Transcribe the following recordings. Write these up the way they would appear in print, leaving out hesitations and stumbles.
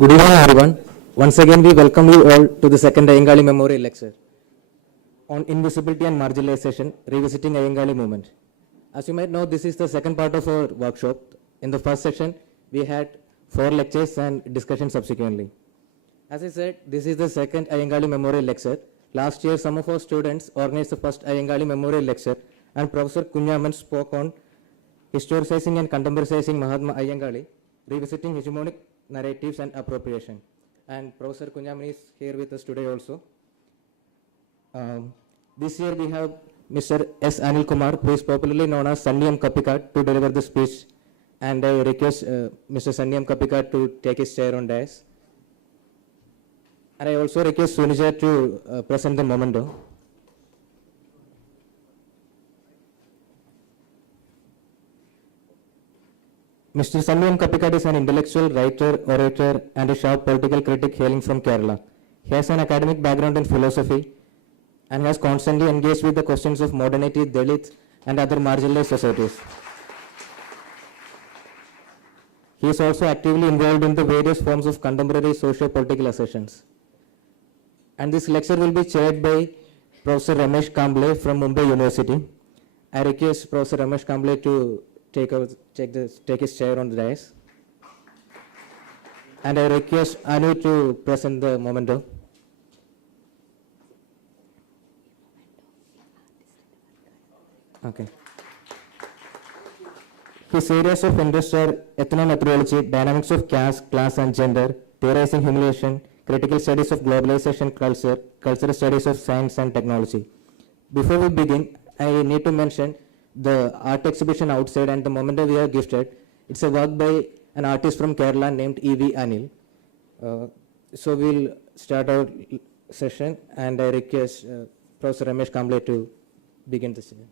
Good evening, everyone. Once again, we welcome you all to the second Ayyankali Memorial Lecture on Invisibility and Marginalization, Revisiting Ayyankali Movement. As you might know, this is the second part of our workshop. In the first session, we had 4 lectures and discussion subsequently. As I said, this is the second Ayyankali Memorial Lecture. Last year, some of our students organized the first Ayyankali Memorial Lecture, and Professor Kunyaman spoke on historicizing and contemporizing Mahatma Ayyankali, revisiting hegemonic narratives and appropriation. And Professor Kunyaman is here with us today also. This year we have Mr. S. Anil Kumar, who is popularly known as Sanniyam Kappikad, to deliver the speech. And I request Mr. Sanniyam Kappikad to take his chair on dais. And I also request Sunija to present the memento. Mr. Sanniyam Kappikad is an intellectual, writer, orator, and a sharp political critic hailing from Kerala. He has an academic background in philosophy and has constantly engaged with the questions of modernity, Dalits, and other marginalized societies. He is also actively involved in the various forms of contemporary socio-political assertions. And this lecture will be chaired by Professor Ramesh Kamble from Mumbai University. I request Professor Ramesh Kamble to take his chair on the dais. And I request Anu to present the memento. Okay. His areas of interest are ethnomethodology, dynamics of caste, class and gender, theorizing humiliation, critical studies of globalization culture, cultural studies of science and technology. Before we begin, I need to mention the art exhibition outside and the memento we are gifted. It's a work by an artist from Kerala named E.V. Anil. So we'll start our session, and I request Professor Ramesh Kamble to begin the session.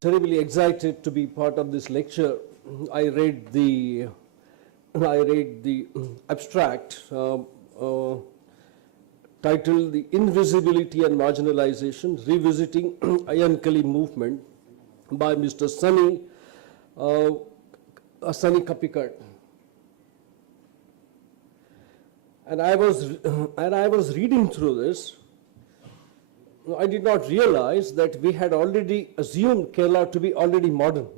Terribly excited to be part of this lecture. I read the abstract titled "The Invisibility and Marginalization: Revisiting Ayyankali Movement" by Mr. Sunny Kappikad. And I was reading through this. I did not realize that we had already assumed Kerala to be already modern.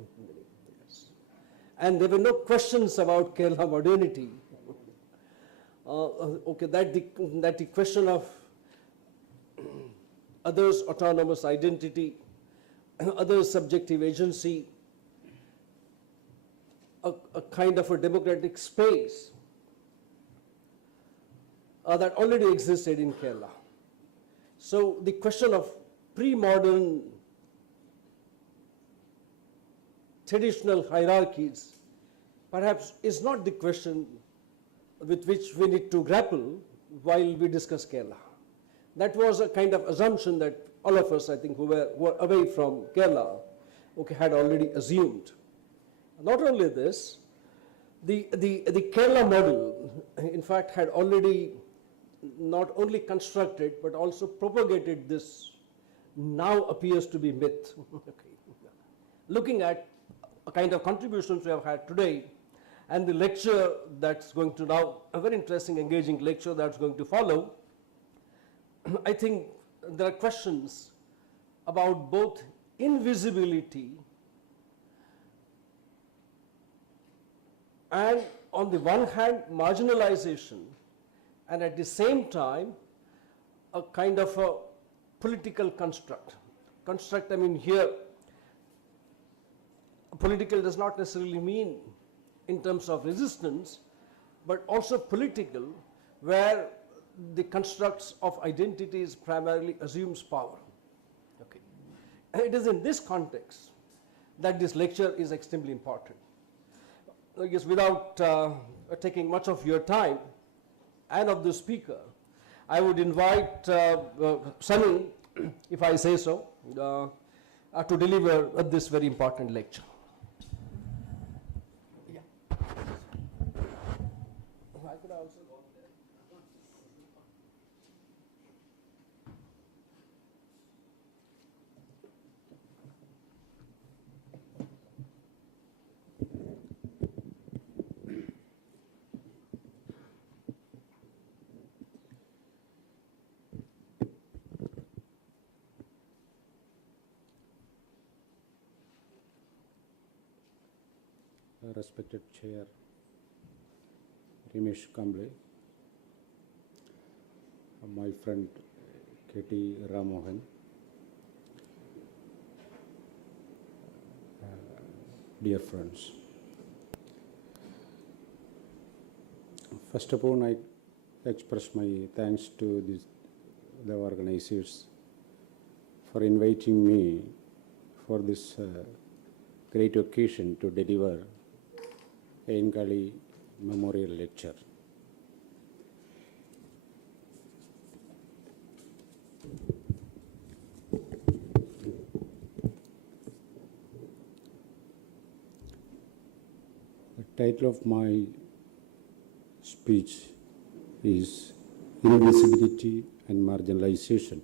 And there were no questions about Kerala modernity. That the question of others' autonomous identity, others' subjective agency, a kind of a democratic space that already existed in Kerala. So the question of pre-modern traditional hierarchies perhaps is not the question with which we need to grapple while we discuss Kerala. That was a kind of assumption that all of us, I think, who were away from Kerala, had already assumed. Not only this, the Kerala model, in fact, had already not only constructed but also propagated this now appears to be myth. Looking at a kind of contributions we have had today and the lecture that's going to now, a very interesting, engaging lecture that's going to follow, I think there are questions about both invisibility and, on the one hand, marginalization, and at the same time, a kind of a political construct. Construct, I mean here, political does not necessarily mean in terms of resistance, but also political, where the constructs of identities primarily assumes power. Okay. And it is in this context that this lecture is extremely important. I guess without taking much of your time, and of the speaker, I would invite Sunny, if I say so, to deliver this very important lecture. Yeah. I could also go there. respected Chair Ramesh Kamble, my friend K.T. Ramohan, dear friends. First of all, I express my thanks to the organizers for inviting me for this great occasion to deliver Ayyankali Memorial Lecture. The title of my speech is Invisibility and Marginalization,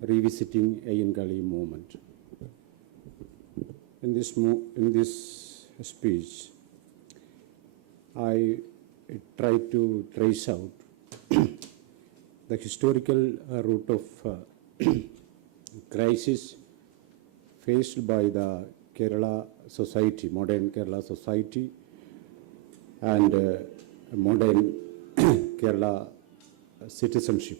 Revisiting Ayyankali Movement. In this speech, I try to trace out the historical root of crisis faced by the Kerala society, modern Kerala society, and modern Kerala citizenship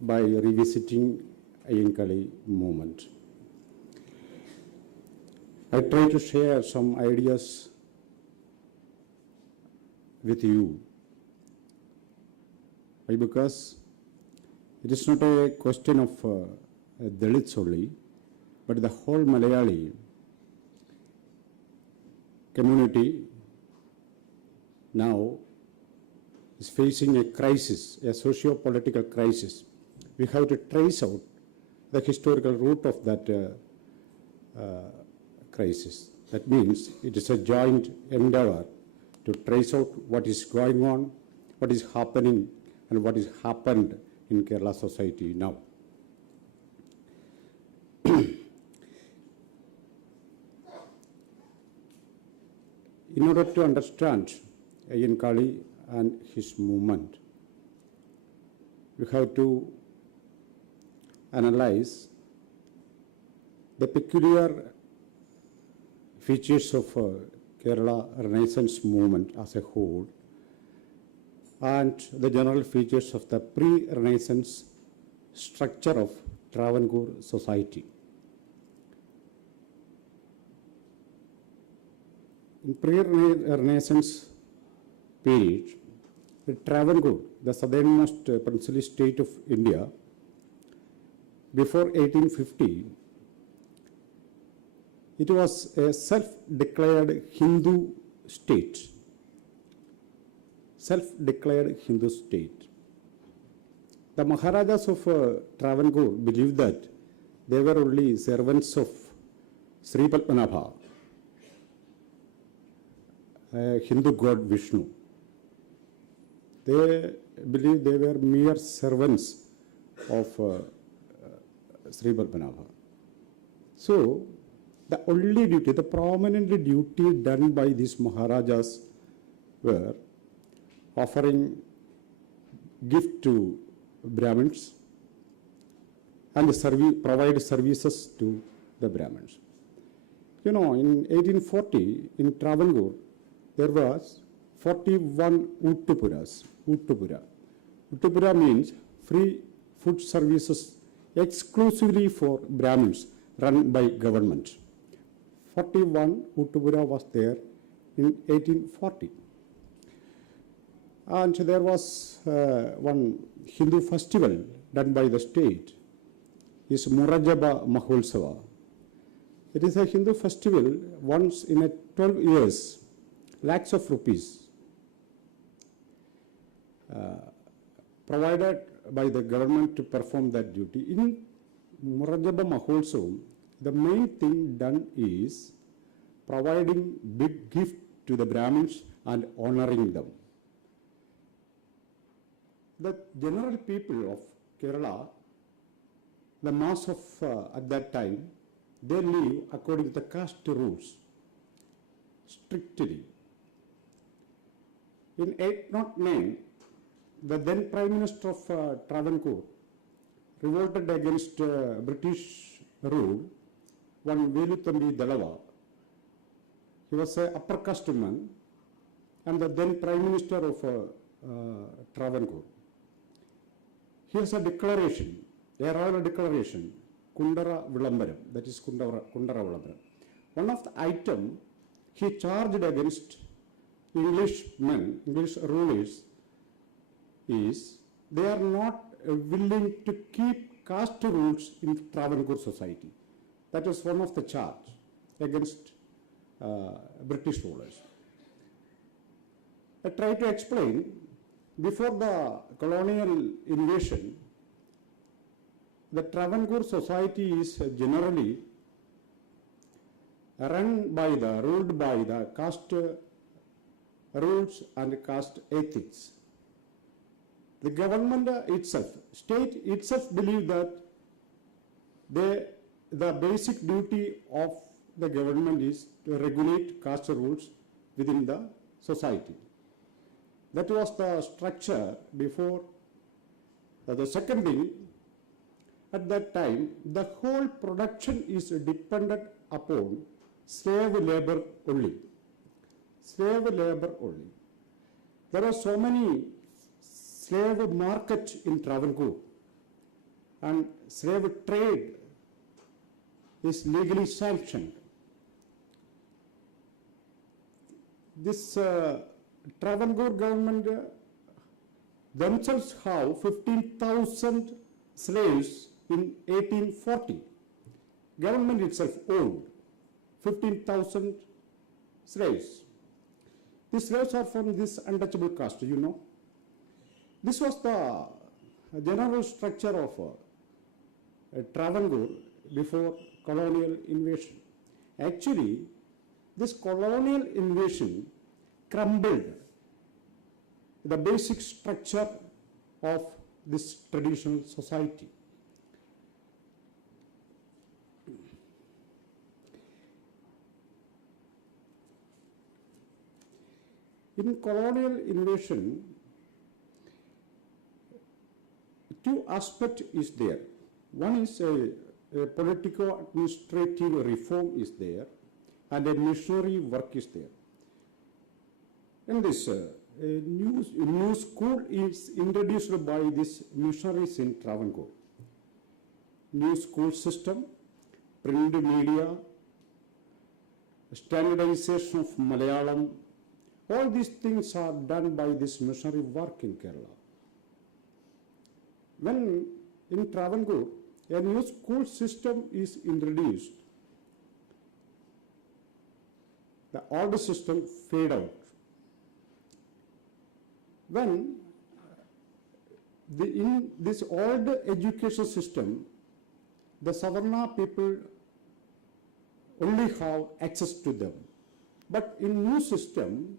by revisiting Ayyankali movement. I try to share some ideas with you. Why? Because it is not a question of Dalits only, but the whole Malayali community now is facing a crisis, a socio-political crisis. We have to trace out the historical root of that crisis. That means it is a joint endeavor to trace out what is going on, what is happening, and what has happened in Kerala society now. In order to understand Ayyankali and his movement, we have to analyze the peculiar features of Kerala Renaissance movement as a whole and the general features of the pre-Renaissance structure of Travancore society. In pre-Renaissance period, Travancore, the southernmost princely state of India, before 1850, it was a self-declared Hindu state. Self-declared Hindu state. The Maharajas of Travancore believed that they were only servants of Sri Padmanabha, Hindu god Vishnu. They believed they were mere servants of Sri Padmanabha. So, the only duty, the prominent duty done by these Maharajas were offering gift to Brahmins and provide services to the Brahmins. You know, in 1840, in Travancore, there was 41 Uttupuras. Uttupura means free food services exclusively for Brahmins run by government. 41 Uttupura was there in 1840. And there was one Hindu festival done by the state, is Murajaba Maholsava. It is a Hindu festival once in a 12 years, lakhs of rupees provided by the government to perform that duty. In Murajaba Maholsava, the main thing done is providing big gift to the Brahmins and honoring them. The general people of Kerala, the mass of at that time, they live according to the caste rules, strictly. In 1809, the then Prime Minister of Travancore revolted against British rule, one Villuvandi Dalava, He was an upper caste man and the then Prime Minister of Travancore. He has a declaration, a royal declaration, Kundara Vilambaram, that is Kundara Vilambaram. One of the items he charged against English men, English rulers, is they are not willing to keep caste rules in Travancore society. That is one of the charge against British rulers. I try to explain, before the colonial invasion, the Travancore society is generally ruled by the caste rules and caste ethics. The government itself, state itself believe that the basic duty of the government is to regulate caste rules within the society. That was the structure before. The second thing, at that time, the whole production is dependent upon slave labor only. Slave labor only. There are so many slave market in Travancore, and slave trade is legally sanctioned. This Travancore government themselves have 15,000 slaves in 1840. Government itself owned 15,000 slaves. These slaves are from this untouchable caste, you know. This was the general structure of Travancore before colonial invasion. Actually, this colonial invasion crumbled the basic structure of this traditional society. In colonial invasion, two aspects is there. One is a politico-administrative reform is there, and a missionary work is there. In this, a new school is introduced by these missionaries in Travancore. New school system, print media, standardization of Malayalam, all these things are done by this missionary work in Kerala. When in Travancore, a new school system is introduced, the old system fade out. When in this old education system, the Savarna people only have access to them. But in new system,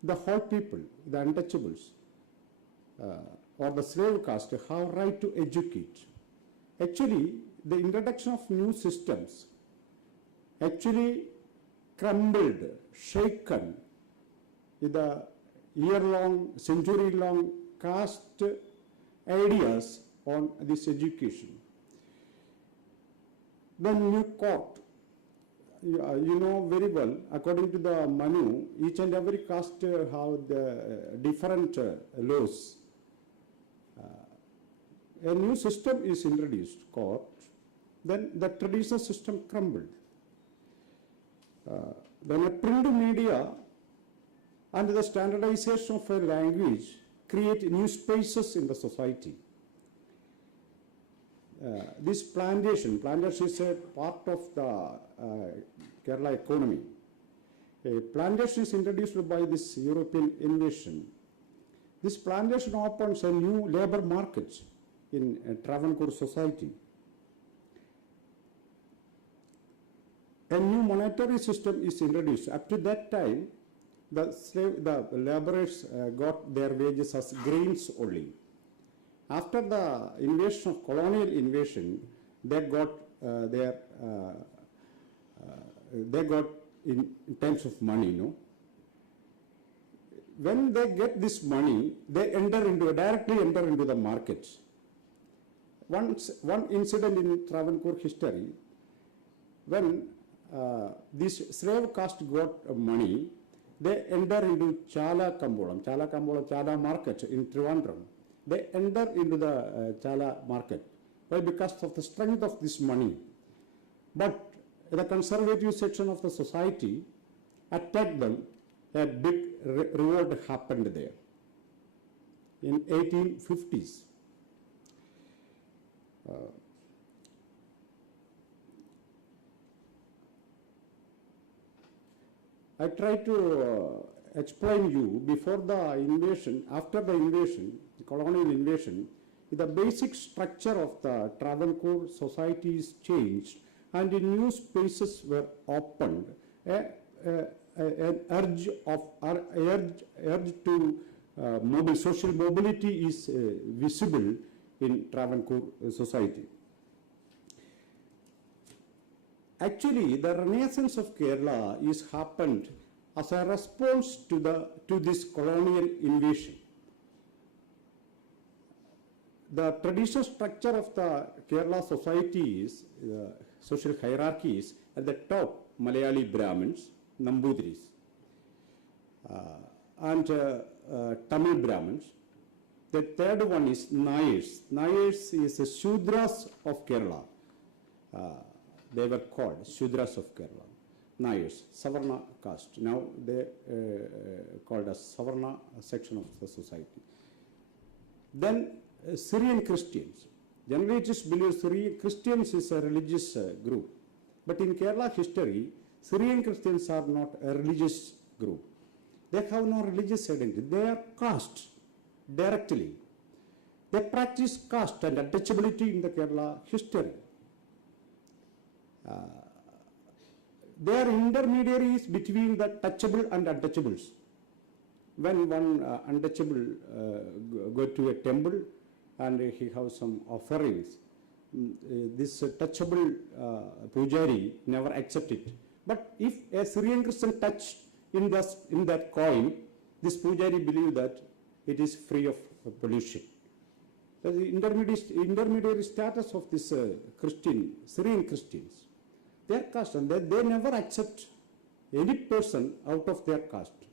the whole people, the untouchables, or the slave caste have right to educate. Actually, the introduction of new systems actually crumbled, shaken the year-long, century-long caste ideas on this education. The new court, you know very well, according to the Manu, each and every caste have the different laws. A new system is introduced, court, then the traditional system crumbled. Then a print media and the standardization of a language create new spaces in the society. This plantation is a part of the Kerala economy. A plantation is introduced by this European invasion. This plantation opens a new labor market in Travancore society. A new monetary system is introduced. Up to that time, the laborers got their wages as grains only. After the invasion of colonial invasion, they got in terms of money, no? When they get this money, they directly enter into the markets. One incident in Travancore history, when this slave caste got money, they enter into Chala Chala market in Trivandrum. They enter into the Chala market. Why? Because of the strength of this money. But the conservative section of the society attacked them. A big revolt happened there in 1850s. I try to explain you before the invasion, after the invasion, the colonial invasion, the basic structure of the Travancore society is changed and new spaces were opened. An urge to social mobility is visible in Travancore society. Actually, the renaissance of Kerala is happened as a response to this colonial invasion. The traditional structure of the Kerala society is social hierarchies. At the top, Malayali Brahmins, Nambudris, and Tamil Brahmins. The third one is Nayars. Nayars is the Shudras of Kerala. They were called Shudras of Kerala. Nayars, Savarna caste. Now they called as Savarna section of the society. Then Syrian Christians. Generally it is believed Syrian Christians is a religious group. But in Kerala history, Syrian Christians are not a religious group. They have no religious identity. They are caste directly. They practice caste and untouchability in the Kerala history. They are intermediaries between the touchable and untouchables. When one untouchable go to a temple and he has some offerings, this touchable pujari never accept it. But if a Syrian Christian touch in that coin, this pujari believe that it is free of pollution. The intermediary status of this Syrian Christians, their caste, and they never accept any person out of their caste.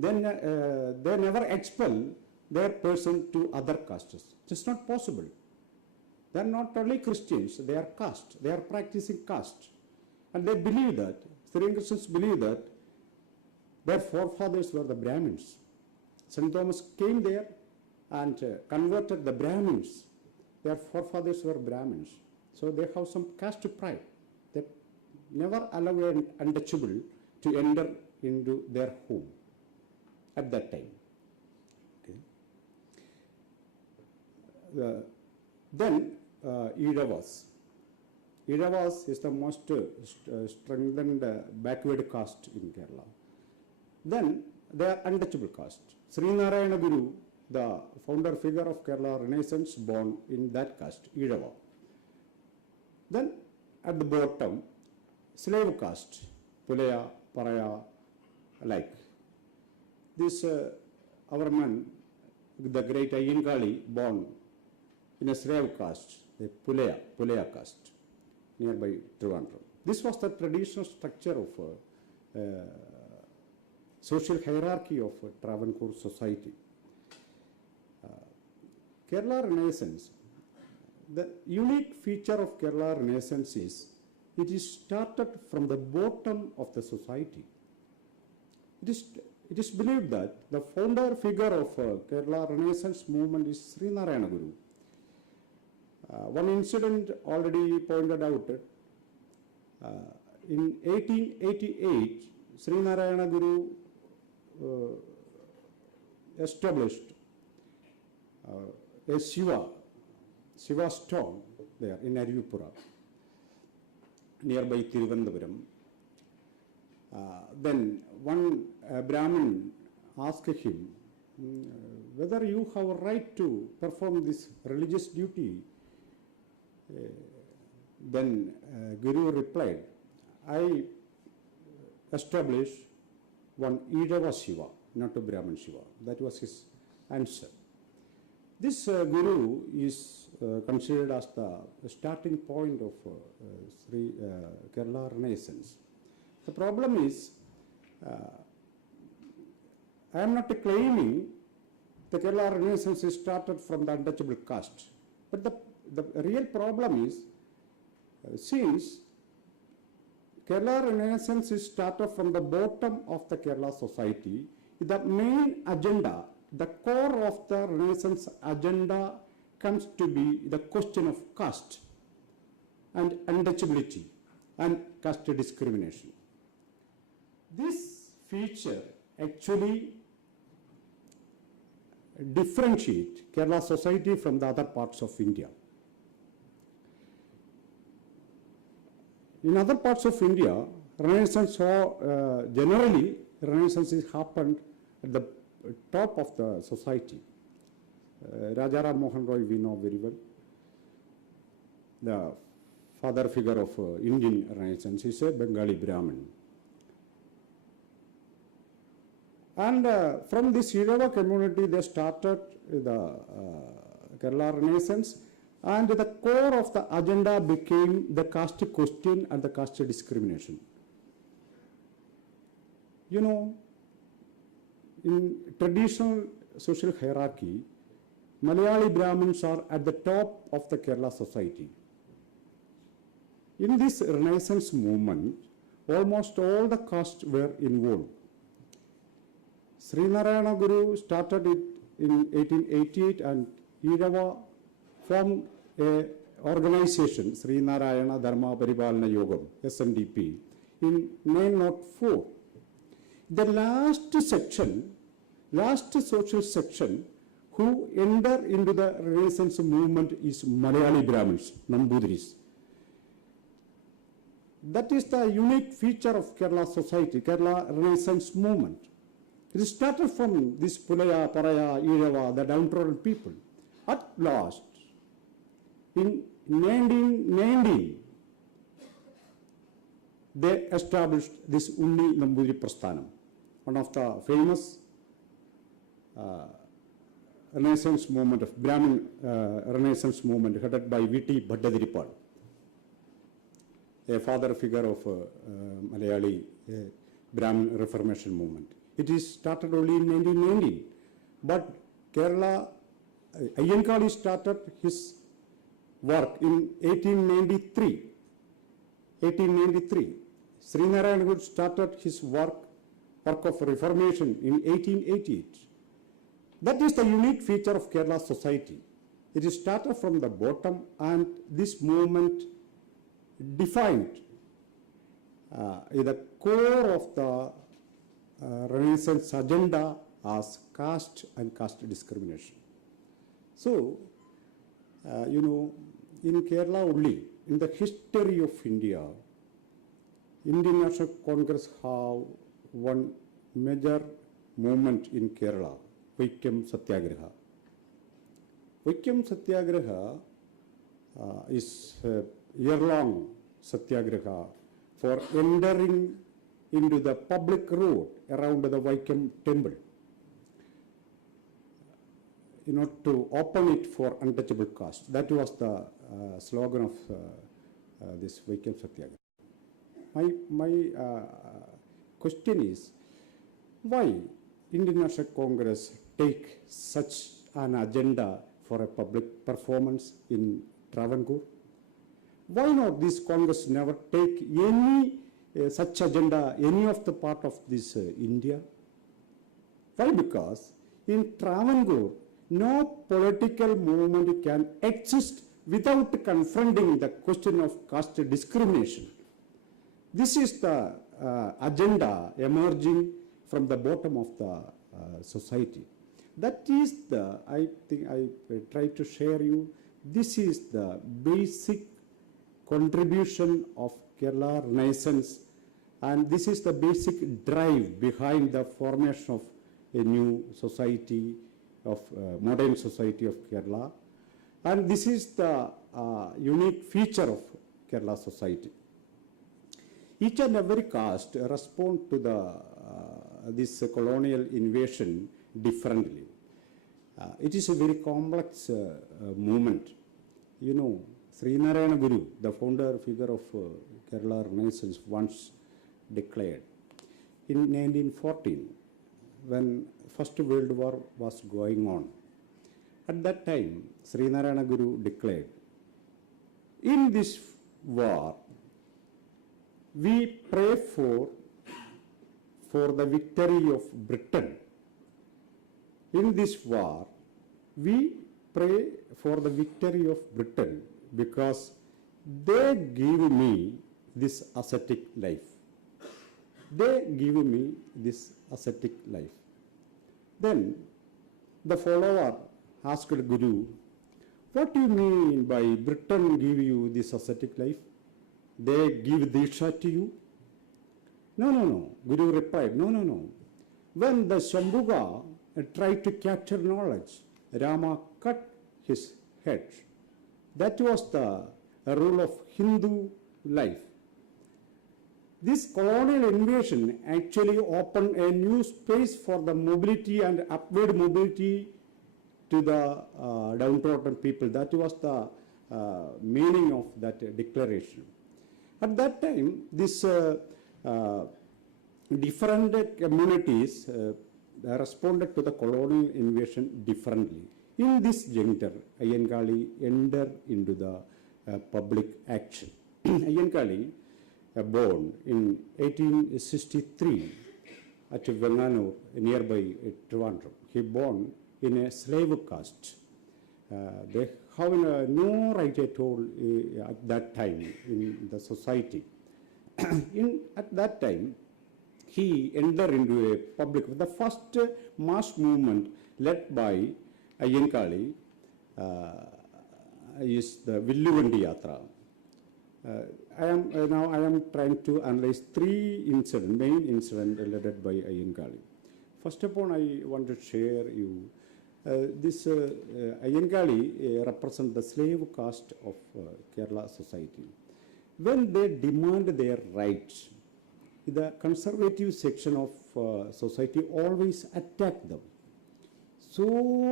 Then they never expel their person to other castes. It's not possible. They are not only Christians, they are caste. They are practicing caste. And they believe that, Syrian Christians believe that their forefathers were the Brahmins. St. Thomas came there and converted the Brahmins. Their forefathers were Brahmins. So they have some caste pride. They never allow an untouchable to enter into their home at that time. Okay. Then Idavas. Idavas is the most strengthened backward caste in Kerala. Then they are untouchable caste. Srinarayana Guru, the founder figure of Kerala Renaissance, born in that caste, Idava. Then at the bottom, slave caste, Pulaya, Paraya, like. This our man, the great Ayyankali, born in a slave caste, the Pulaya caste, nearby Trivandrum. This was the traditional structure of social hierarchy of Travancore society. Kerala Renaissance, the unique feature of Kerala Renaissance is it is started from the bottom of the society. It is believed that the founder figure of Kerala Renaissance movement is Srinarayana Guru. One incident already pointed out, in 1888, Srinarayana Guru established a Shiva stone there in Ariyupura, nearby Thiruvananthapuram. Then one Brahmin asked him whether you have a right to perform this religious duty. Then Guru replied, I established one Idava Shiva, not a Brahmin Shiva. That was his answer. This guru is considered as the starting point of Kerala Renaissance. The problem is, I am not claiming the Kerala Renaissance is started from the untouchable caste, but the real problem is, since Kerala Renaissance is started from the bottom of the Kerala society, the main agenda, the core of the Renaissance agenda comes to be the question of caste and untouchability and caste discrimination. This feature actually differentiate Kerala society from the other parts of India. In other parts of India, Renaissance generally Renaissance is happened at the top of the society. Rajaram Mohan Roy we know very well. The father figure of Indian Renaissance is a Bengali Brahmin. And from this Irava community, they started the Kerala Renaissance, and the core of the agenda became the caste question and the caste discrimination. You know, in traditional social hierarchy, Malayali Brahmins are at the top of the Kerala society. In this Renaissance movement, almost all the castes were involved. Srinarayana Guru started it in 1888, and Irava formed an organization, Srinarayana Dharma Paripalana Yogam, SNDP, in 904. The last section, last social section, who enter into the Renaissance movement is Malayali Brahmins, Nambudiris. That is the unique feature of Kerala society, Kerala Renaissance movement. It started from this Pulaya, Paraya, Irava, the downtrodden people. At last, in 1919, they established this Unni Nambudiri Prasthanam, one of the famous Renaissance movement of Brahmin Renaissance movement headed by V.T. Bhattadiripal, a father figure of Malayali Brahmin Reformation movement. It is started only in 1919, but Kerala, Ayyankali started his work in 1893. 1893. Srinarayan Guru started his work of reformation in 1888. That is the unique feature of Kerala society. It is started from the bottom, and this movement defined the core of the Renaissance agenda as caste and caste discrimination. So, you know, in Kerala only, in the history of India, Indian National Congress have one major movement in Kerala, Vaikam Satyagraha. Vaikam Satyagraha is a year-long Satyagraha for entering into the public road around the Vaikam temple, you know, to open it for untouchable caste. That was the slogan of this Vaikam Satyagraha. My question is, why Indian National Congress take such an agenda for a public performance in Travancore? Why not this Congress never take any such agenda, any of the part of this India? Why? Because in Travancore, no political movement can exist without confronting the question of caste discrimination. This is the agenda emerging from the bottom of the society. That is the, I think I try to share you, this is the basic contribution of Kerala Renaissance, and this is the basic drive behind the formation of a new society, of modern society of Kerala, and this is the unique feature of Kerala society. Each and every caste respond to the this colonial invasion differently. It is a very complex movement. You know, Srinarayana Guru, the founder figure of Kerala Renaissance, once declared in 1914, when First World War was going on. At that time, Srinarayana Guru declared, in this war, we pray for the victory of Britain. In this war, we pray for the victory of Britain because they give me this ascetic life. They give me this ascetic life. Then the follower asked Guru, what do you mean by Britain give you this ascetic life? They give Diksha to you? No. Guru replied, no. When the Shambhuga tried to capture knowledge, Rama cut his head. That was the rule of Hindu life. This colonial invasion actually opened a new space for the mobility and upward mobility to the downtrodden people. That was the meaning of that declaration. At that time, this different communities responded to the colonial invasion differently. In this juncture, Ayyankali entered into the public action. Ayyankali, born in 1863 at Venganur, nearby Trivandrum. He born in a slave caste. They have no right at all at that time in the society. At that time, he entered into a public, the first mass movement led by Ayyankali is the Villuvandi yathra. I am trying to analyze three main incidents led by Ayyankali. First of all, I want to share you this Ayyankali represent the slave caste of Kerala society. When they demand their rights, the conservative section of society always attack them. So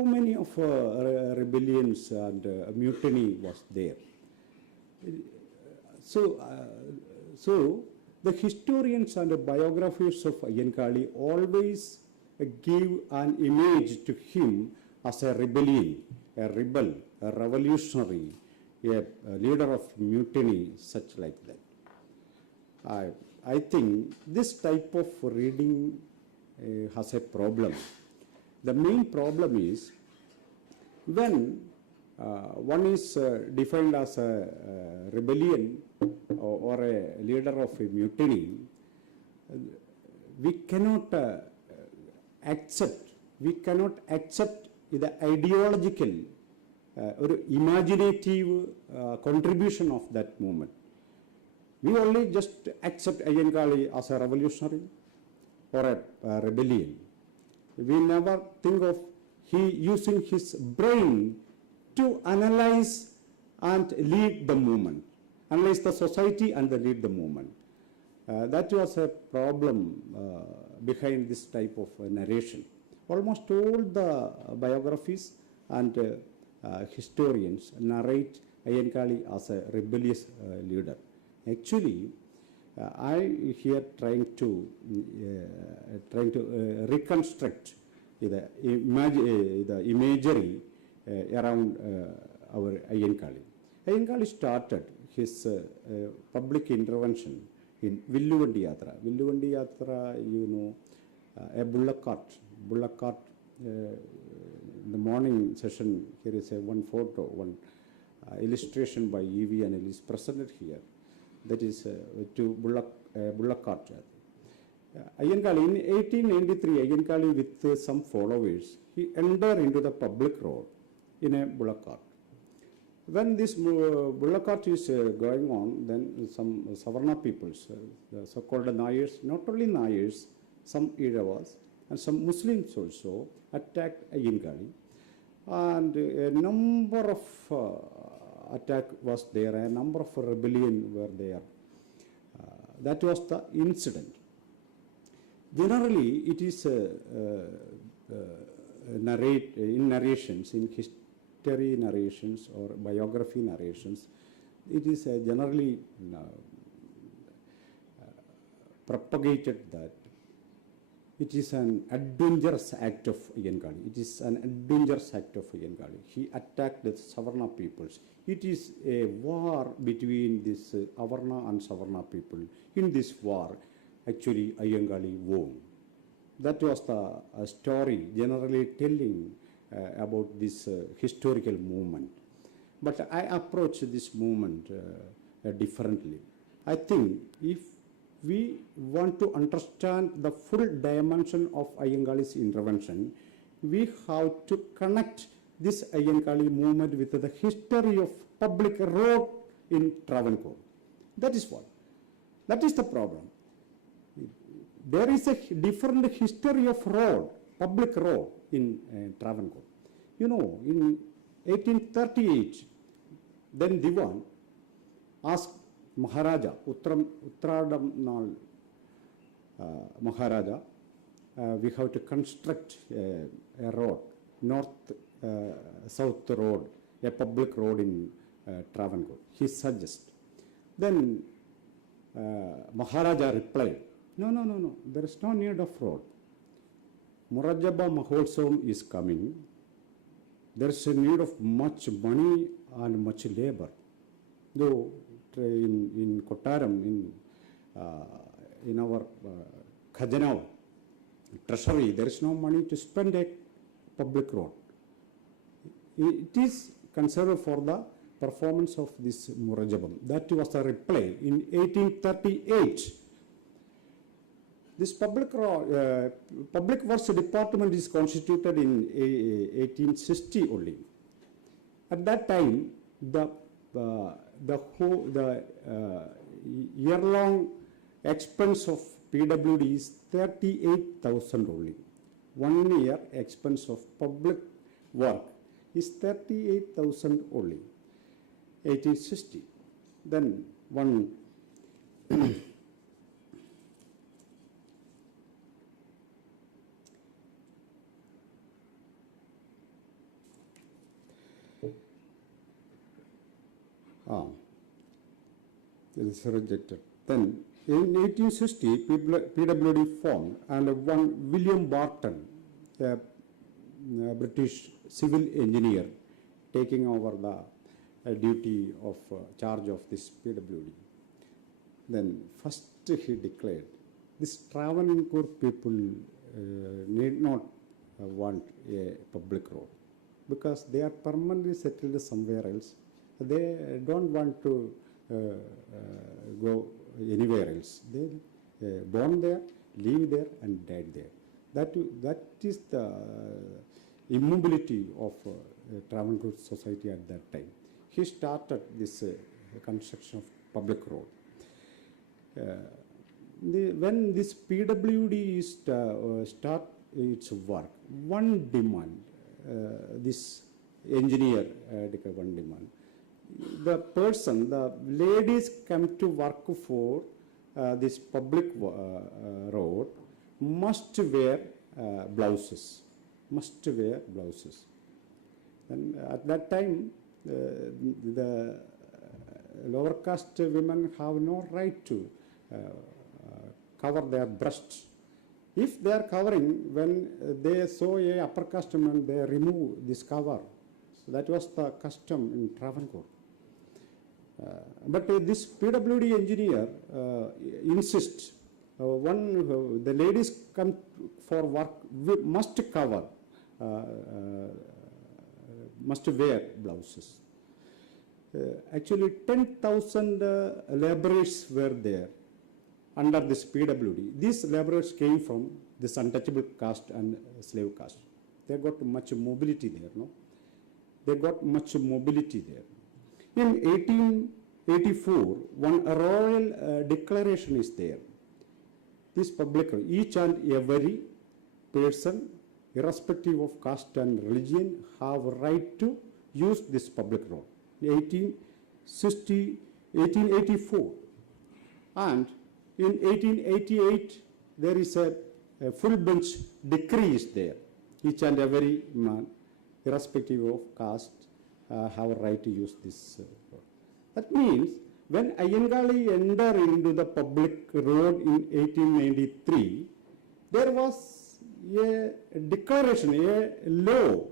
many of rebellions and mutiny was there. So the historians and the biographers of Ayyankali always give an image to him as a rebel, a revolutionary, a leader of mutiny, such like that. I think this type of reading has a problem. The main problem is when one is defined as a rebellion or a leader of a mutiny, we cannot accept the ideological or imaginative contribution of that movement. We only just accept Ayyankali as a revolutionary or a rebellion. We never think of he using his brain to analyze and lead the movement, analyze the society and lead the movement. That was a problem behind this type of narration. Almost all the biographies and historians narrate Ayyankali as a rebellious leader. Actually, I here trying to reconstruct the imagery around our Ayyankali. Ayyankali started his public intervention in Villuvandi yathra. Villuvandi yathra, you know, a bullock cart. In the morning session, here is one photo, one illustration by E.V. and it is presented here. That is to bullock cart. Ayyankali, in 1893, Ayyankali with some followers, he entered into the public road in a bullock cart. When this bullock cart is going on, then some Savarna peoples, the so-called Nayars, not only Nayars, some Iravas and some Muslims also attacked Ayyankali. And a number of attack was there, a number of rebellion were there. That was the incident. Generally, it is narrations, in history narrations or biography narrations, it is generally propagated that it is an adventurous act of Ayyankali. It is an adventurous act of Ayyankali. He attacked the Savarna peoples. It is a war between this Avarna and Savarna people. In this war, actually, Ayyankali won. That was the story generally telling about this historical movement. But I approach this movement differently. I think if we want to understand the full dimension of Ayyankali's intervention, we have to connect this Ayyankali movement with the history of public road in Travancore. That is what. That is the problem. There is a different history of road, public road in Travancore. You know, in 1838, then Diwan asked Maharaja, Uttradamnal Maharaja, we have to construct a road, north-south road, a public road in Travancore. He suggests. Then Maharaja replied, no, there is no need of road. Murajaba Maholsavam is coming. There is a need of much money and much labor. Though in Kottaram, in our Khajanav treasury, there is no money to spend a public road. It is considered for the performance of this Murajabam. That was the reply in 1838. This public works department is constituted in 1860 only. At that time, the year-long expense of PWD is 38,000 only. 1 year expense of public work is 38,000 only. 1860. Then one it is rejected. Then in 1860, PWD formed, and one William Barton, a British civil engineer, taking over the duty of charge of this PWD. Then first he declared, this Travancore people need not want a public road because they are permanently settled somewhere else. They don't want to go anywhere else. They born there, live there, and died there. That is the immobility of Travancore society at that time. He started this construction of public road. When this PWD start its work, one demand, this engineer one demand. The person, the ladies come to work for this public road must wear blouses. Must wear blouses. And at that time, the lower caste women have no right to cover their breasts. If they are covering, when they saw a upper caste woman, they remove this cover. So that was the custom in Travancore. But this PWD engineer insists, the ladies come for work must cover, must wear blouses. Actually 10,000 laborers were there under this PWD. These laborers came from this untouchable caste and slave caste. They got much mobility there, no? They got much mobility there. In 1884, one royal declaration is there. This public, each and every person, irrespective of caste and religion, have a right to use this public road. 1884. And in 1888, there is a full bench decree is there. each and every man, irrespective of caste, have a right to use this road. That means when Ayyankali entered into the public road in 1893, there was a declaration, a law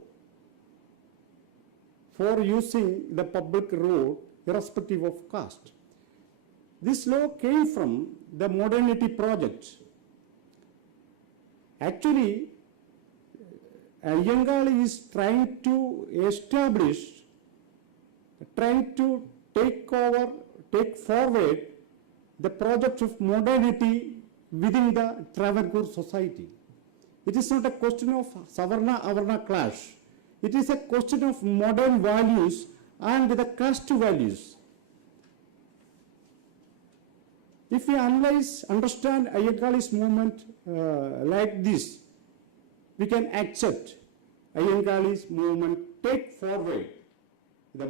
for using the public road irrespective of caste. This law came from the modernity project. Actually, Ayyankali is trying to establish, trying to take forward the project of modernity within the Travancore society. It is not a question of Savarna-Avarna clash. It is a question of modern values and the caste values. If we understand Ayyankali's movement like this, we can accept Ayyankali's movement, take forward the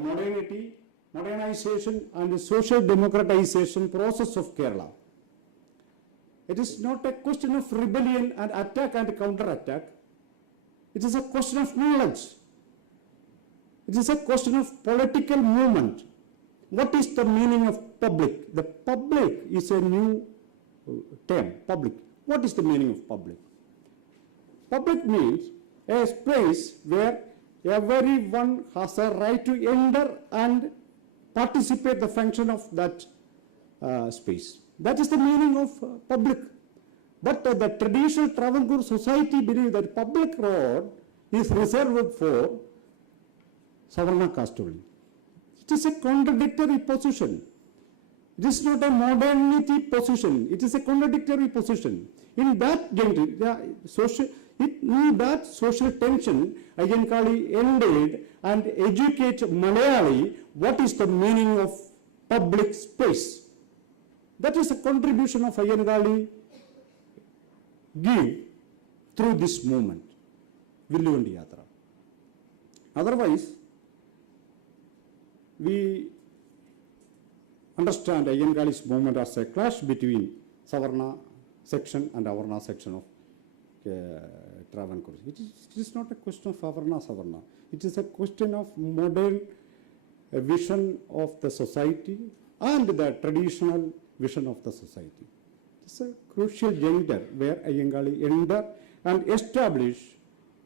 modernization and the social democratization process of Kerala. It is not a question of rebellion and attack and counter-attack. It is a question of knowledge. It is a question of political movement. What is the meaning of public? The public is a new term, public. What is the meaning of public? Public means a place where everyone has a right to enter and participate the function of that space. That is the meaning of public. But the traditional Travancore society believes that public road is reserved for Savarna caste only. It is a contradictory position. It is not a modernity position. It is a contradictory position. In that social tension, Ayyankali ended and educate Malayali what is the meaning of public space. That is a contribution of Ayyankali give through this movement, Villuvandi yathra. Otherwise, we understand Ayyankali's movement as a clash between Savarna section and Avarna section of Travancore. It is not a question of Avarna-Savarna. It is a question of modern vision of the society and the traditional vision of the society. It is a crucial juncture where Ayyankali entered and established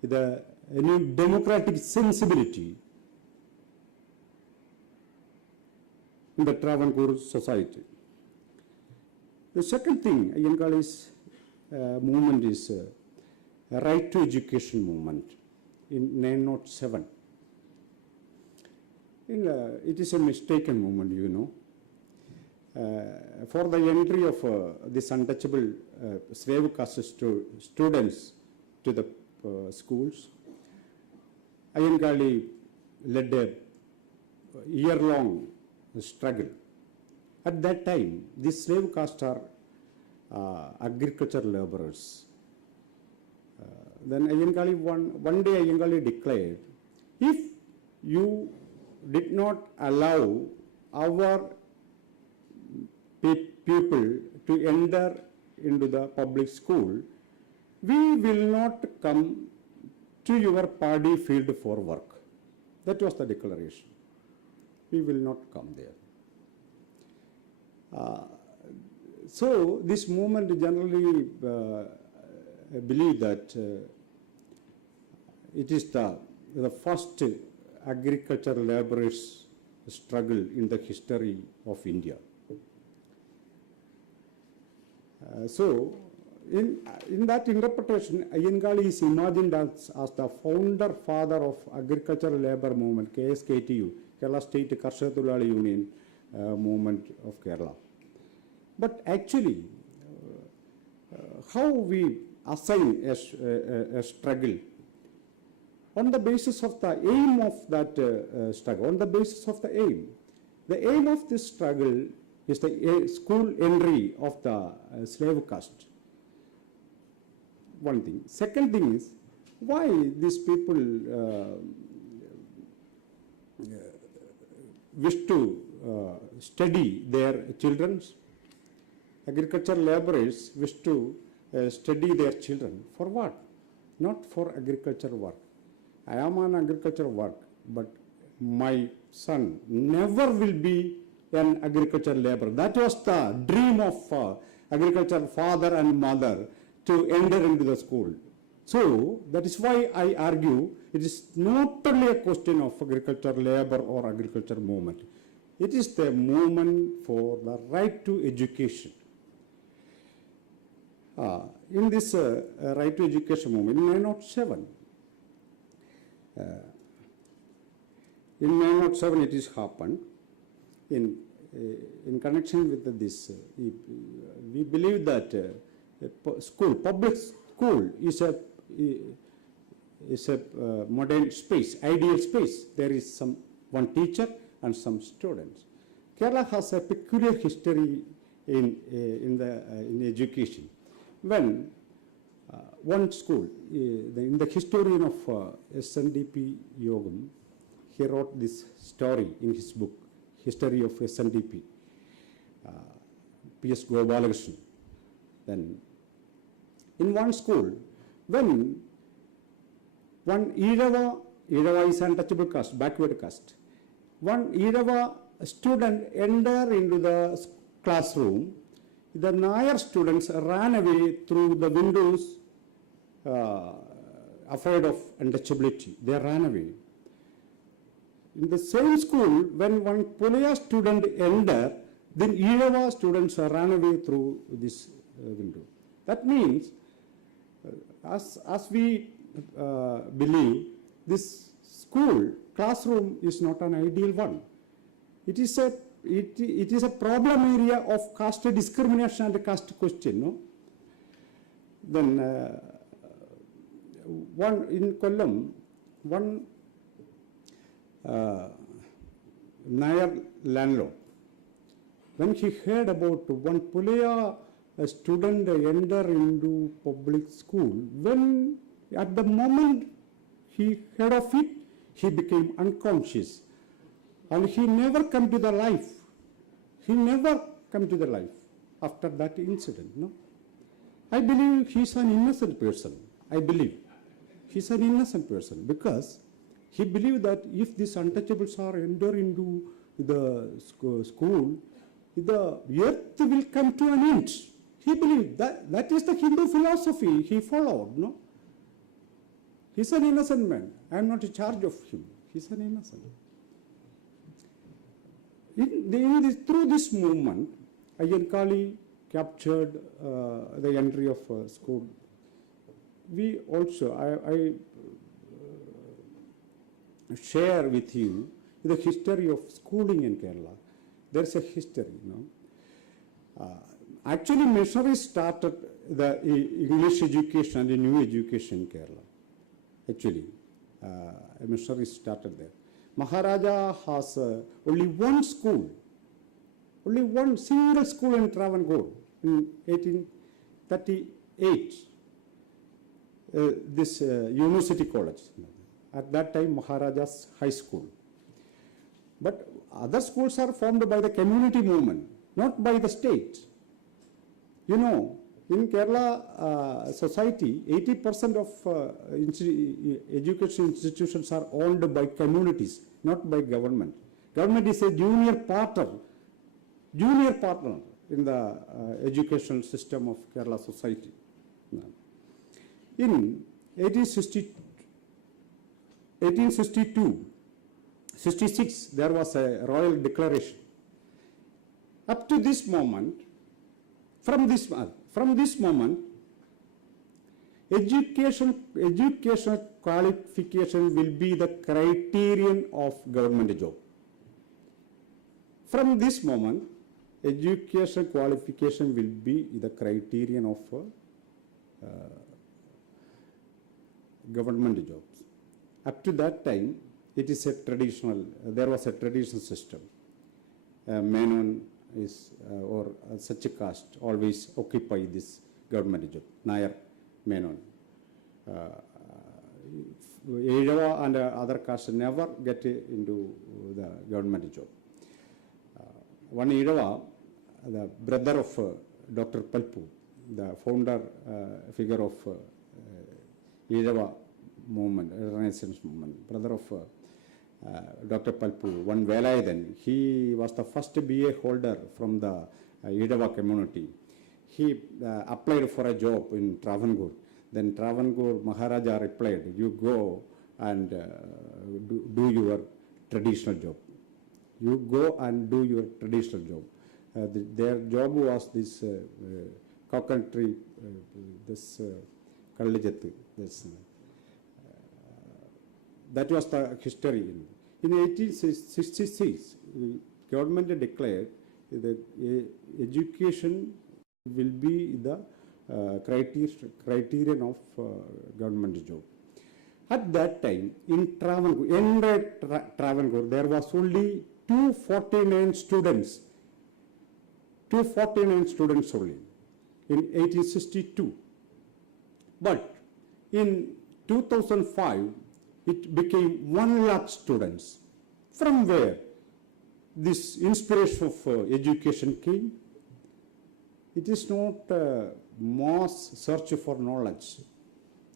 the new democratic sensibility in the Travancore society. The second thing, Ayyankali's movement is a right to education movement in 907. It is a mistaken movement, you know. For the entry of this untouchable slave caste students to the schools, Ayyankali led a year-long struggle. At that time, these slave caste are agriculture laborers. Then Ayyankali one day Ayyankali declared, if you did not allow our people to enter into the public school, we will not come to your paddy field for work. That was the declaration. We will not come there. So this movement generally believe that it is the first agricultural laborers struggle in the history of India. So in that interpretation, Ayyankali is imagined as the founder father of agricultural labor movement, KSKTU, Kerala State Karshaka Thozhilali Union movement of Kerala. But actually, how we assign a struggle on the basis of the aim of that struggle, on the basis of the aim of this struggle is the school entry of the slave caste. One thing. Second thing is, why these people wish to study their children? Agricultural laborers wish to study their children. For what? not for agriculture work. I am an agriculture work, but my son never will be an agriculture laborer. That was the dream of agriculture father and mother to enter into the school. So that is why I argue it is not only a question of agriculture labor or agriculture movement. It is the movement for the right to education. In this right to education movement, in 1907, it is happened. In connection with this, we believe that public school is a modern space, ideal space. There is one teacher and some students. Kerala has a peculiar history in education. When one school, in the historian of SNDP Yogam, he wrote this story in his book, History of SNDP, P.S. Gopalakrishnan. Then, in one school, when one Irava is untouchable caste, backward caste, one Irava student entered into the classroom, the Nair students ran away through the windows, afraid of untouchability. They ran away. In the same school, when one Pulaya student entered, then Irava students ran away through this window. That means, as we believe, this school classroom is not an ideal one. It is a problem area of caste discrimination and caste question. No? Then one in Kollam, one Nair landlord, when he heard about one Pulaya student enter into public school, when at the moment he heard of it, he became unconscious. And he never come to the life. He never come to the life after that incident. No? I believe he's an innocent person. I believe he's an innocent person because he believed that if these untouchables are enter into the school, the earth will come to an end. He believed that is the Hindu philosophy he followed. No? He's an innocent man. I am not in charge of him. He's an innocent. Through this movement, Ayyankali captured the entry of school. We also, I share with you the history of schooling in Kerala. There's a history, actually, missionaries started the English education and the new education in Kerala. Actually, missionaries started there. Maharaja has only one school, only one single school in Travancore in 1838. This university college. At that time, Maharaja's high school. But other schools are formed by the community movement, not by the state. You know, in Kerala society, 80% of education institutions are owned by communities, not by government. Government is a junior partner in the educational system of Kerala society. In 1862-66, there was a royal declaration. Up to this moment, from this moment, educational qualification will be the criterion of government job. From this moment, education qualification will be the criterion of government jobs. Up to that time, it is a traditional, there was a traditional system. Menon is, or such a caste always occupy this government job. Nair, Menon. Ezhava and other castes never get into the government job. One Ezhava, the brother of Dr. Palpu, the founder figure of Irava movement, Renaissance movement, brother of Dr. Palpu, one Velayathan. He was the first BA holder from the Irava community. He applied for a job in Travancore. Then Travancore Maharaja replied, you go and do your traditional job. You go and do your traditional job. Their job was this cockentry, this Kallayum, this. That was the history. In 1866, government declared that education will be the criterion of government job. At that time, in Travancore, there was only 249 students. 249 students only in 1862. But in 2005, it became 1 lakh students. From where this inspiration of education came? It is not a mass search for knowledge.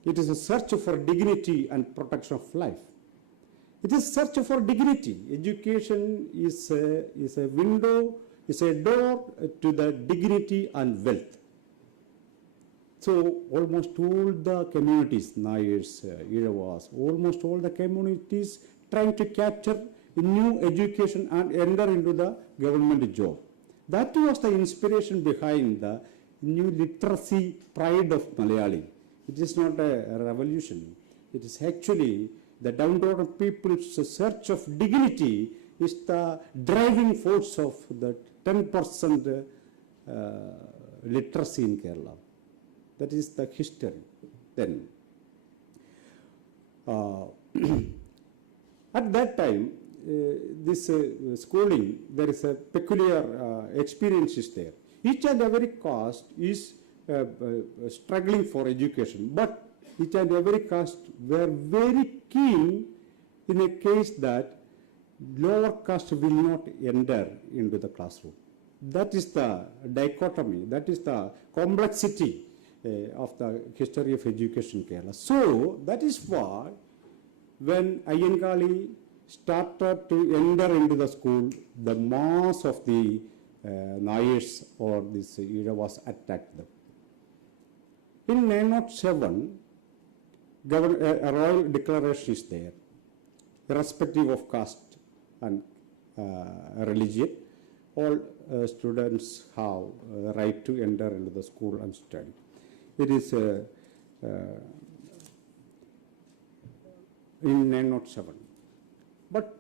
It is a search for dignity and protection of life. It is search for dignity. Education is a window, is a door to the dignity and wealth. So almost all the communities, Nayars, Iravas, almost all the communities trying to capture a new education and enter into the government job. That was the inspiration behind the new literacy pride of Malayali. It is not a revolution. It is actually the downtrodden people's search of dignity is the driving force of the 10% literacy in Kerala. That is the history. Then, at that time, this schooling, there is a peculiar experiences there. Each and every caste is struggling for education, but each and every caste were very keen in a case that lower caste will not enter into the classroom. That is the dichotomy, that is the complexity of the history of education in Kerala. So that is why when Ayyankali started to enter into the school, the mass of the Nayars or this Iravas attacked them. In 907, a royal declaration is there, irrespective of caste and religion. All students have the right to enter into the school and study. It is in 907. But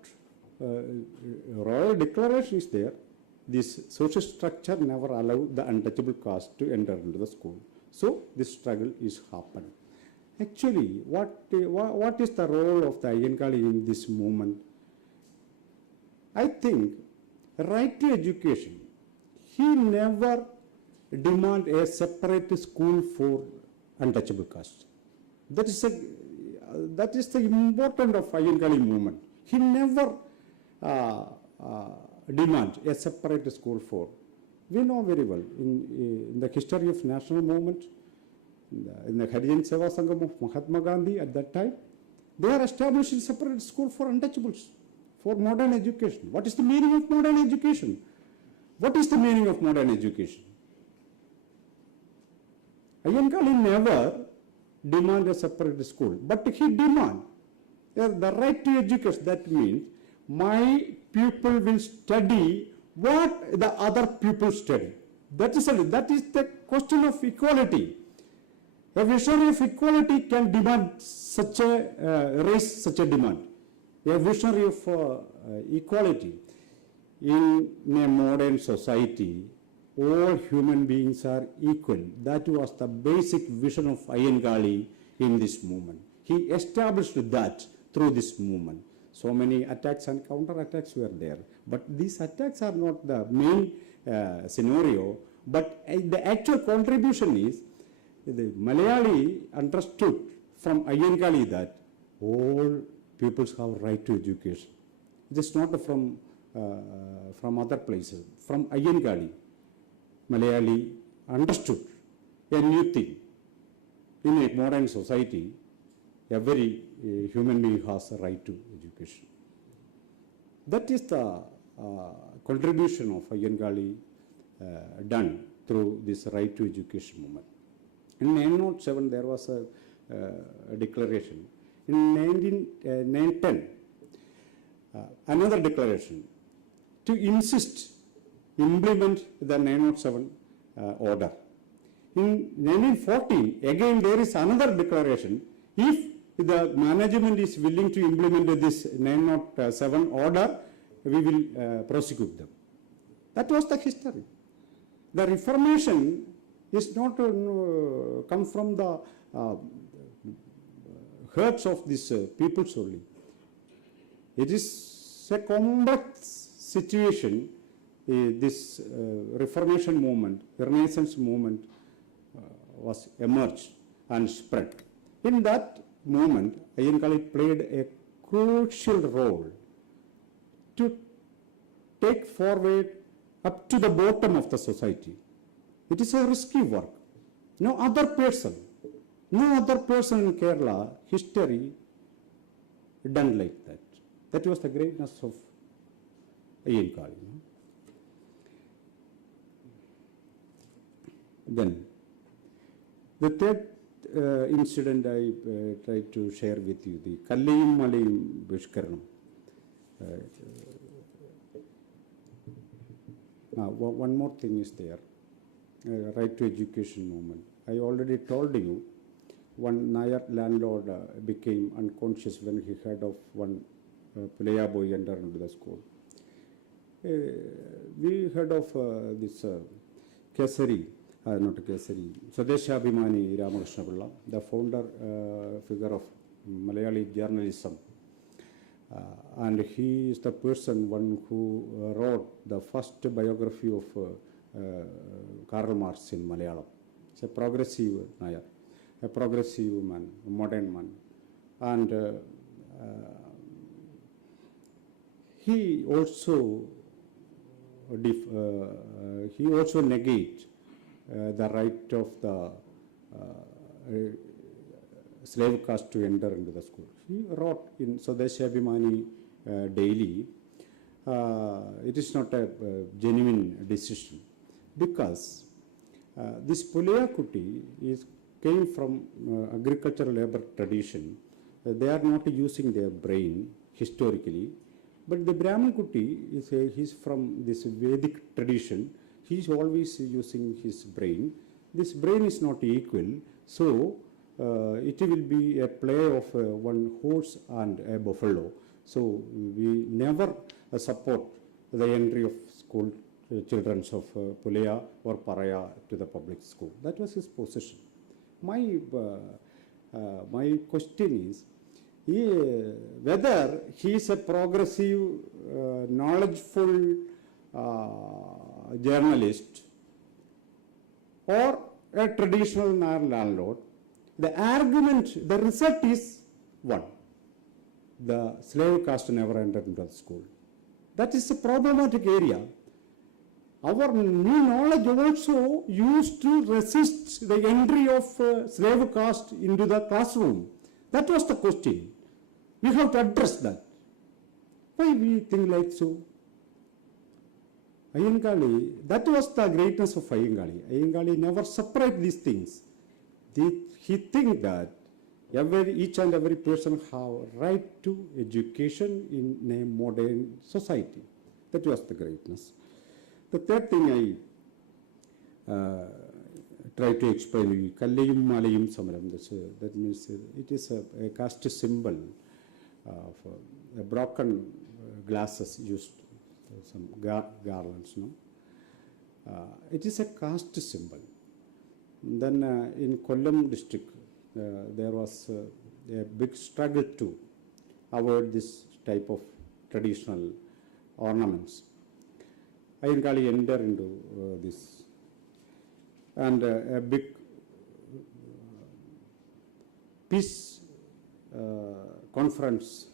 royal declaration is there. This social structure never allowed the untouchable caste to enter into the school. So this struggle is happened. Actually, what is the role of the Ayyankali in this movement? I think right to education. He never demanded a separate school for untouchable caste. That is the importance of Ayyankali movement. He never demanded a separate school for. We know very well in the history of national movement, in the Harijan Seva Sangam of Mahatma Gandhi at that time, they are establishing separate school for untouchables, for modern education. What is the meaning of modern education? What is the meaning of modern education? Ayyankali never demanded a separate school, but he demanded the right to education. That means my pupil will study what the other people study. That is the question of equality. A visionary of equality can demand such a raise such a demand. A visionary of equality in a modern society, all human beings are equal. That was the basic vision of Ayyankali in this movement. He established that through this movement. So many attacks and counter-attacks were there. But these attacks are not the main scenario, but the actual contribution is the Malayali understood from Ayyankali that all peoples have right to education. It is not from other places. From Ayyankali, Malayali understood a new thing. In a modern society, every human being has a right to education. That is the contribution of Ayyankali done through this right to education movement. In 1907, there was a declaration. In 1910, another declaration to insist, implement the 1907 order. In 1914, again there is another declaration. If the management is willing to implement this 907 order, we will prosecute them. That was the history. The Reformation is not come from the hearts of these peoples only. It is a complex situation. This Reformation movement, Renaissance movement was emerged and spread. In that moment, Ayyankali played a crucial role to take forward up to the bottom of the society. It is a risky work. No other person in Kerala history done like that. That was the greatness of Ayyankali. Then, the third incident I try to share with you, the Kallayum Malayum Samaram. One more thing is there, right to education movement. I already told you, one Nayar landlord became unconscious when he heard of one Pulaya boy enter into the school. We heard of this Kesari, not Kesari, Swadeshabhimani Ramakrishna Pilla, the founder figure of Malayali journalism. And he is the one who wrote the first biography of Karl Marx in Malayalam. It's a progressive Nayar, a progressive man, a modern man. And he also negate the right of the slave caste to enter into the school. He wrote in Swadeshabhimani daily, it is not a genuine decision because this Pulaya Kuti came from agricultural labor tradition. They are not using their brain historically, but the Brahmin Kuti he's from this Vedic tradition. He's always using his brain. This brain is not equal, so it will be a play of one horse and a buffalo. So we never support the entry of school children of Pulaya or Paraya to the public school. That was his position. My question is whether he is a progressive, knowledgeful journalist or a traditional landlord. The argument, the result is one. The slave caste never entered into the school. That is a problematic area. Our new knowledge also used to resist the entry of slave caste into the classroom. That was the question. We have to address that. Why we think like so? Ayyankali, that was the greatness of Ayyankali. Ayyankali never separate these things. He think that each and every person have right to education in a modern society. That was the greatness. The third thing I try to explain, Kallayum Malayum Samaram, that means it is a caste symbol of a broken glasses used, some garlands, no? It is a caste symbol. Then in Kollam district, there was a big struggle to avoid this type of traditional ornaments. Ayyankali entered into this, and a big peace conference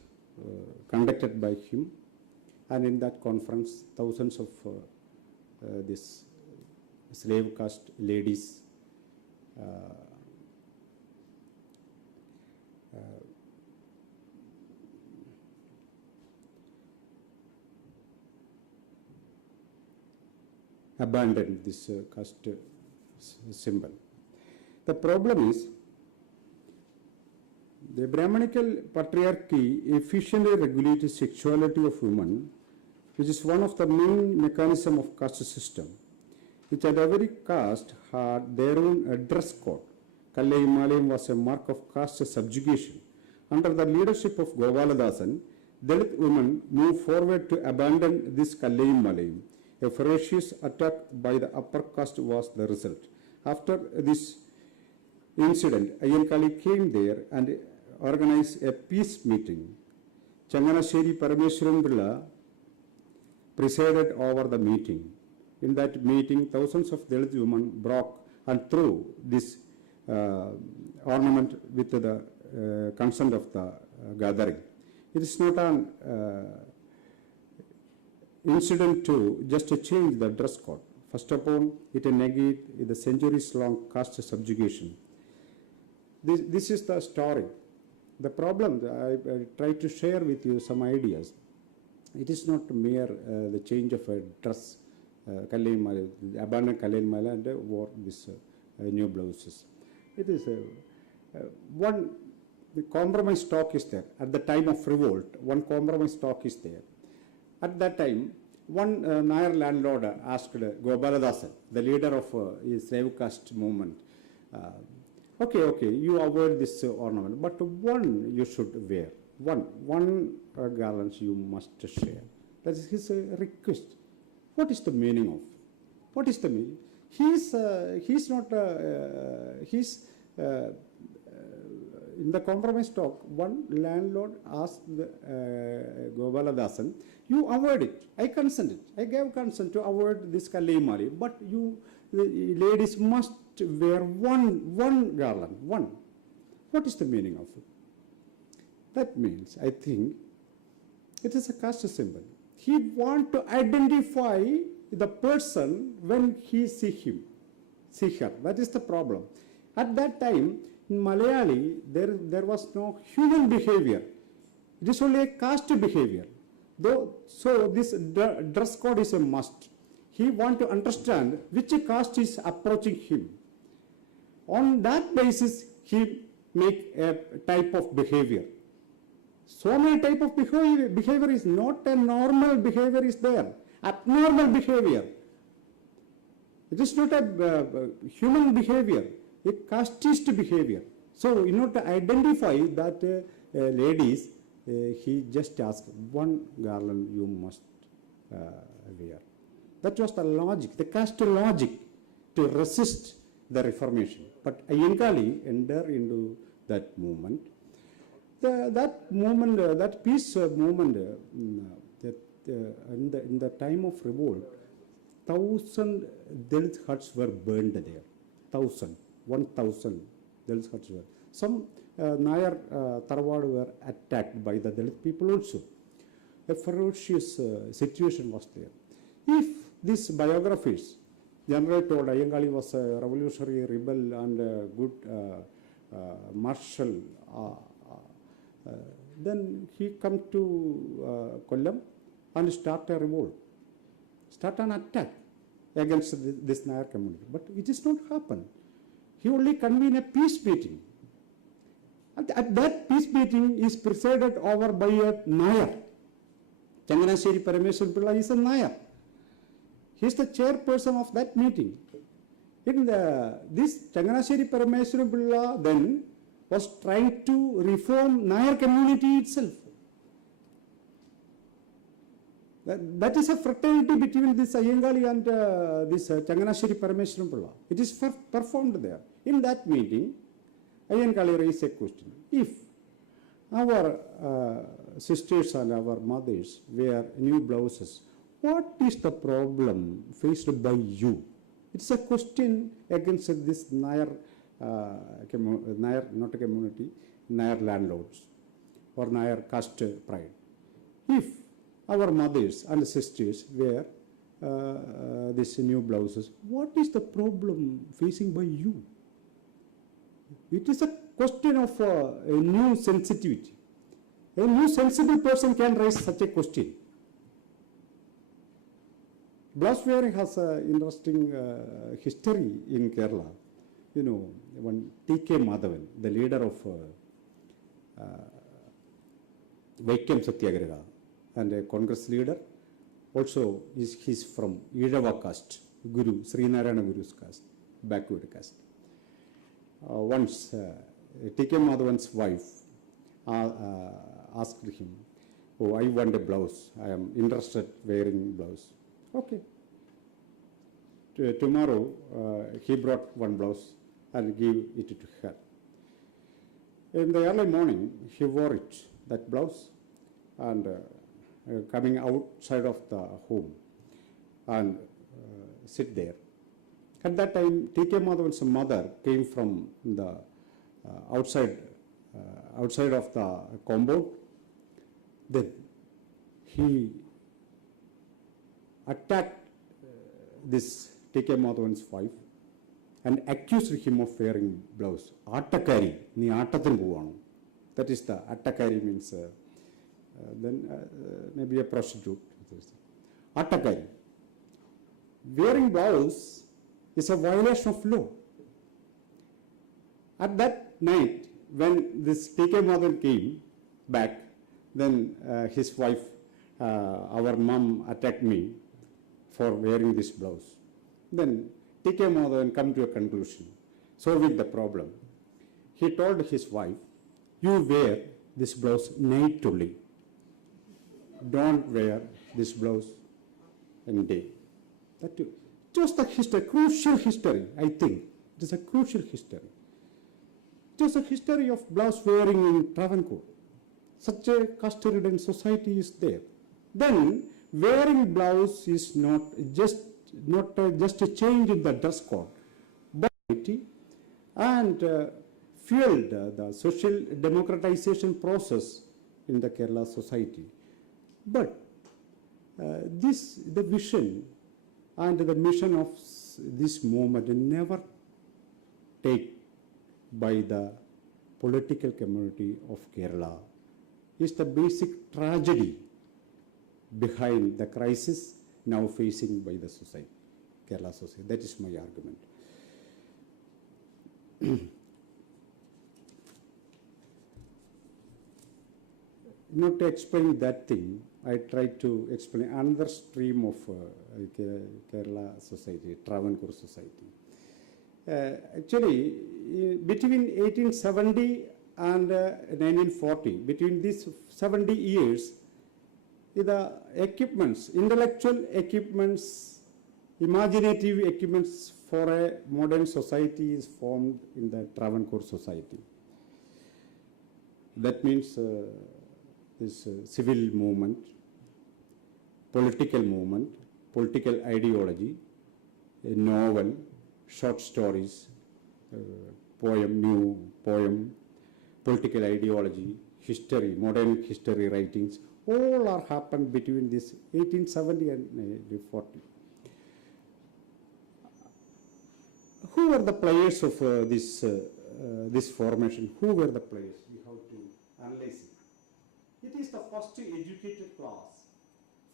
conducted by him, and in that conference thousands of these slave caste ladies abandoned this caste symbol. The problem is, the Brahmanical patriarchy efficiently regulates sexuality of women, which is one of the main mechanisms of caste system, which at every caste had their own dress code. Kallayum Malayum was a mark of caste subjugation. Under the leadership of Gopaladasan, Dalit women moved forward to abandon this Kallayum Malayum. A ferocious attack by the upper caste was the result. After this incident, Ayyankali came there and organized a peace meeting. Changanasheri Parameswaran Pilla presided over the meeting. In that meeting, thousands of Dalit women broke and threw this ornament with the consent of the gathering. It is not an incident to just to change the dress code. First of all, it negates the centuries-long caste subjugation. This is the story. The problem, I try to share with you some ideas. It is not mere the change of a dress, Kallayum Malayum, abandoned Kallayum Malayum and wore this new blouses. It is the compromise talk is there. At the time of revolt, one compromise talk is there. At that time, one Nair landlord asked Gopaladasan, the leader of his slave caste movement, okay, you avoid this ornament, but one you should wear. One garland you must share. That is his request. What is the meaning of? What is the meaning? He's not, in the compromise talk, one landlord asked Gopaladasan, you avoid it. I consented. I gave consent to avoid this Kallayum Malayum, but you, the ladies must wear one garland, one. What is the meaning of it? That means, I think, it is a caste symbol. He wants to identify the person when he see her. That is the problem. At that time, in Malayali, there was no human behavior. It is only a caste behavior. So this dress code is a must. He wants to understand which caste is approaching him. On that basis, he make a type of behavior. So many type of behavior is not a normal behavior is there. Abnormal behavior. It is not a human behavior, a casteist behavior. So in order to identify that ladies, he just asked, one garland you must wear. That was the logic, the caste logic to resist the Reformation. But Ayyankali entered into that movement. That movement, that peace movement, in the time of revolt, 1,000 Dalit huts were burned there. 1,000 Dalit huts were. Some Nair Tarwad were attacked by the Dalit people also. A ferocious situation was there. If these biographers generally told Ayyankali was a revolutionary rebel and a good marshal, then he come to Kollam and start a revolt, start an attack against this Nair community. But it does not happen. He only convened a peace meeting. At that peace meeting is presided over by a Nair. Changanasheri Parameswaran Pilla is a Nair. He is the chairperson of that meeting. This Changanasheri Parameswaran Pilla then was trying to reform Nair community itself. That is a fraternity between this Ayyankali and this Changanasheri Parameswaran Pilla. It is performed there. In that meeting, Ayyankali raised a question. If our sisters and our mothers wear new blouses, what is the problem faced by you? It's a question against this Nair, not a community, Nair landlords or Nair caste pride. If our mothers and sisters wear these new blouses, what is the problem facing by you? It is a question of a new sensitivity. A new sensible person can raise such a question. blouse wearing has an interesting history in Kerala. You know, one T.K. Madhavan, the leader of Vaikam Satyagraha and a Congress leader, also he's from Idava caste, Guru, Sri Narayana Guru's caste, backward caste. Once T.K. Madhavan's wife asked him, "Oh, I want a blouse. I am interested wearing blouse." Okay. Tomorrow he brought one blouse and gave it to her. In the early morning, he wore it, that blouse, and coming outside of the home and sit there. At that time, T.K. Madhavan's mother came from the outside of the compound. Then he attacked this T.K. Madhavan's wife and accused him of wearing blouse. Attakari, ni attathinu povanu. That is the attakari means maybe a prostitute. Attakari. Wearing blouse is a violation of law. At that night, when this T.K. Madhavan came back, then his wife, our mom, attacked me for wearing this blouse. Then T.K. Madhavan come to a conclusion, solving the problem. He told his wife, "You wear this blouse night only. Don't wear this blouse in day." That just the history, crucial history, I think. It is a crucial history. Just a history of blouse wearing in Travancore. Such a caste-ridden society is there. Then wearing blouse is not just a change in the dress code, but and fueled the social democratization process in the Kerala society. But the vision and the mission of this movement never take by the political community of Kerala is the basic tragedy behind the crisis now facing by the society, Kerala society. That is my argument. Not to explain that thing, I try to explain another stream of Kerala society, Travancore society. Actually, between 1870 and 1940, between these 70 years, the equipments, intellectual equipments, imaginative equipments for a modern society is formed in the Travancore society. That means this civil movement, political ideology, a novel, short stories, new poem, political ideology, history, modern history writings, all are happened between this 1870 and 1940. Who were the players of this formation? Who were the players? We have to analyze it. It is the first educated class,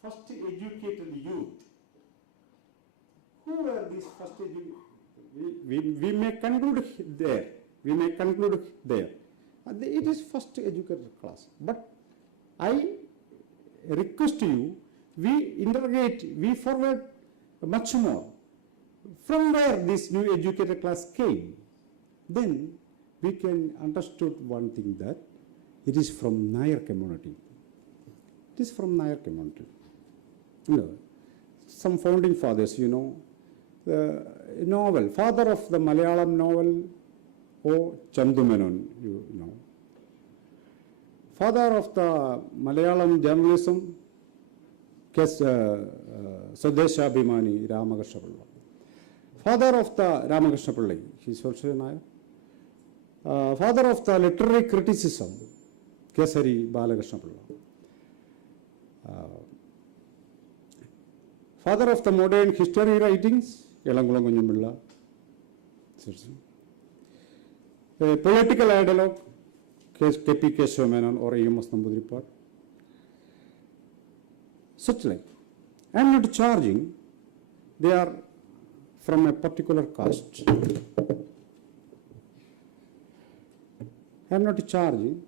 first educated youth. Who were these first educated? We may conclude there. We may conclude there. It is first educated class. But I request you, we forward much more. From where this new educated class came, then we can understood one thing, that it is from Nair community. It is from Nair community. You know, some founding fathers, you know, the novel, father of the Malayalam novel, O. Chandu Menon, you know. Father of the Malayalam journalism, Swadesha Abhimani, Ramakrishna Pillai. Father of the Ramakrishna Pillai, he is also a Nair. Father of the literary criticism, Kesari Balakrishna Pillai. Father of the modern history writings, Yalangulam Kunjumilla. A political ideologue, K.P. Keshav Menon or A.M.S. Such like. I am not charging, they are from a particular caste. I am not charging,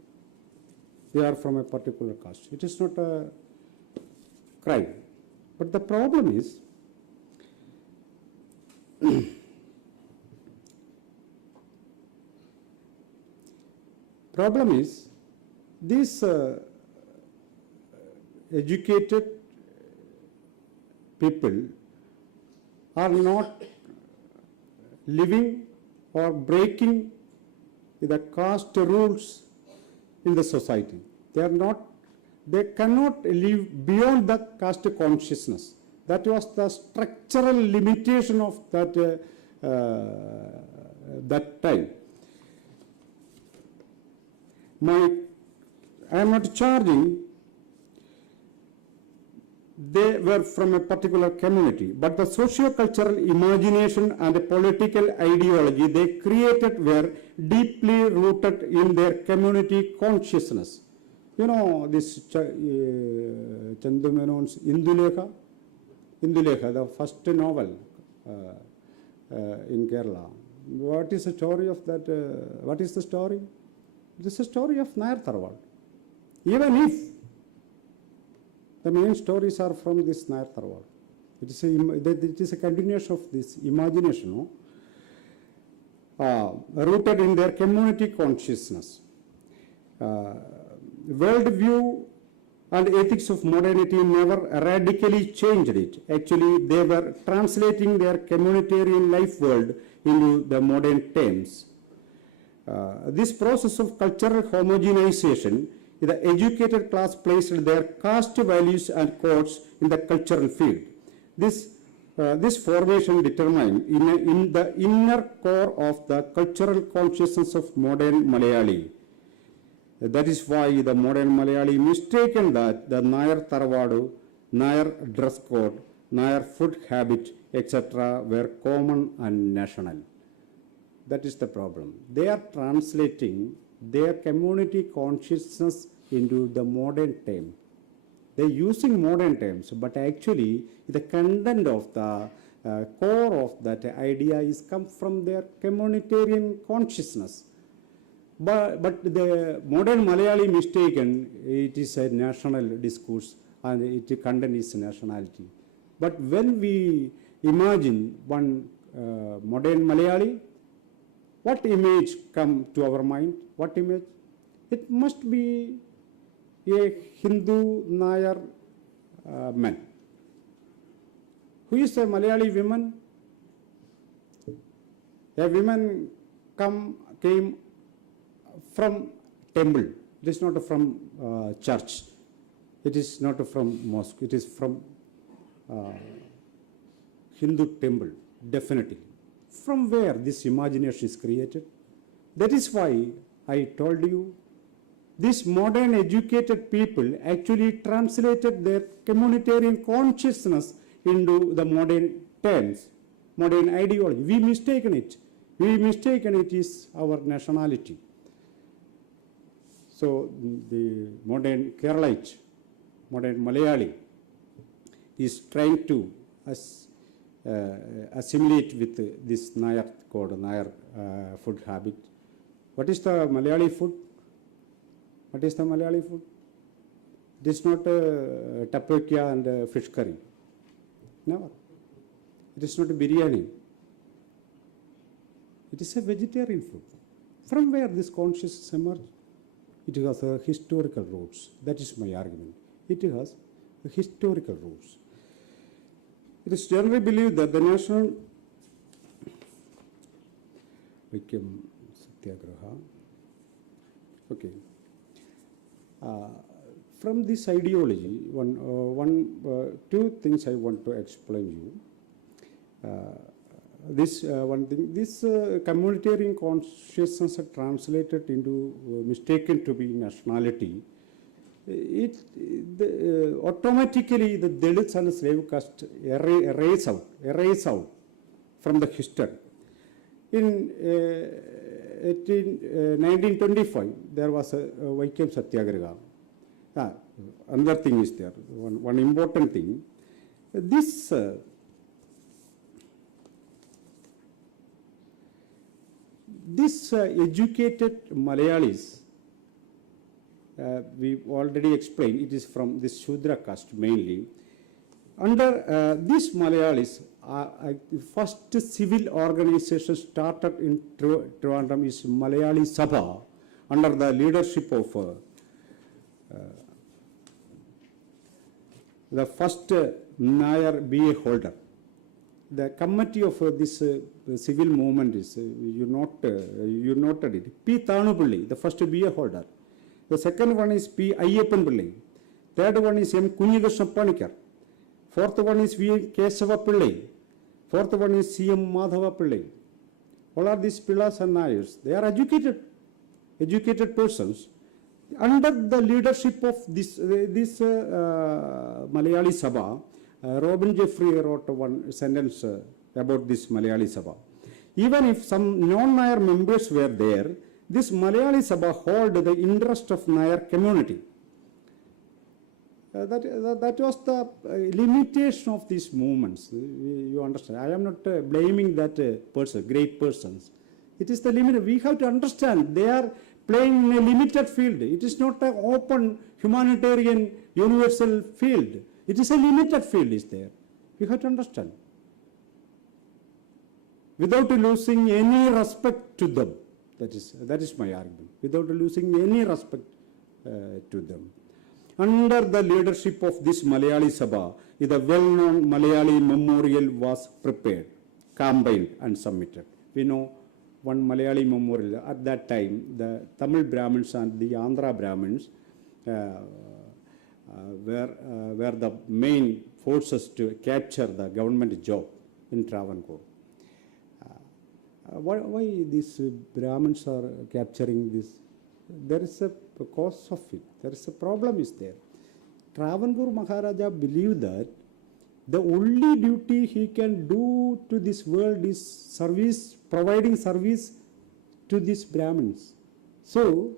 they are from a particular caste. It is not a crime. But the problem is, these educated people are not living or breaking the caste rules in the society. They cannot live beyond the caste consciousness. That was the structural limitation of that time. I am not charging they were from a particular community, but the socio-cultural imagination and the political ideology they created were deeply rooted in their community consciousness. You know this Chandu Menon's Indulekha, the first novel in Kerala. What is the story of that? What is the story? It is a story of Nair Tharwad. Even if the main stories are from this Nair Tharwad, it is a continuation of this imagination, rooted in their community consciousness. Worldview and ethics of modernity never radically changed it. Actually, they were translating their communitarian life world into the modern terms. This process of cultural homogenization, the educated class placed their caste values and codes in the cultural field. This formation determined in the inner core of the cultural consciousness of modern Malayali. That is why the modern Malayali mistaken that the Nair Tharwadu, Nair dress code, Nair food habit, etc. were common and national. That is the problem. They are translating their community consciousness into the modern term. They are using modern terms, but actually the content of the core of that idea is come from their communitarian consciousness. But the modern Malayali mistaken, it is a national discourse and its content is nationality. But when we imagine one modern Malayali, what image come to our mind? What image? It must be a Hindu Nair man. Who is a Malayali woman? A woman came from temple. It is not from church. It is not from mosque. It is from Hindu temple, definitely. From where this imagination is created? That is why I told you, these modern educated people actually translated their communitarian consciousness into the modern terms, modern ideology. We mistaken it. We mistaken it is our nationality. So the modern Keralite, modern Malayali is trying to assimilate with this Nair code, Nair food habit. What is the Malayali food? What is the Malayali food? It is not tapioca and fish curry. No. It is not a biryani. It is a vegetarian food. From where this consciousness emerged? It has historical roots. That is my argument. It has historical roots. It is generally believed that the national Satyagraha. Okay. From this ideology, two things I want to explain you. One thing, this communitarian consciousness translated into mistaken to be nationality. Automatically the Dalits and slave caste erase out from the history. In 1925, there was a Vaikam Satyagraha. Another thing is there, one important thing. This This educated Malayalis, we already explained, it is from this Shudra caste mainly. Under these Malayalis, the first civil organization started in Trivandrum is Malayali Sabha under the leadership of the first Nair BA holder. The committee of this civil movement is, you noted it, P. Thanupilli, the first BA holder. The second one is P. Ayyappan. Third one is M. Kunyikrishna Panikar. Fourth one is V. Kesava Pillai. Fourth one is C. M. Madhava Pillai. All are these Pillas and Nayars. They are educated persons. Under the leadership of this Malayali Sabha, Robin Jeffrey wrote one sentence about this Malayali Sabha. Even if some non-Nair members were there, this Malayali Sabha held the interest of Nair community. That was the limitation of these movements. You understand? I am not blaming that person, great persons. It is the limit. We have to understand they are playing in a limited field. It is not an open humanitarian universal field. It is a limited field is there. We have to understand. Without losing any respect to them. That is my argument. Without losing any respect to them. Under the leadership of this Malayali Sabha, the well-known Malayali memorial was prepared, combined and submitted. We know one Malayali memorial. At that time, the Tamil Brahmins and the Andhra Brahmins were the main forces to capture the government job in Travancore. Why these Brahmins are capturing this? There is a cause of it. There is a problem is there. Travancore Maharaja believed that the only duty he can do to this world is service, providing service to these Brahmins. So,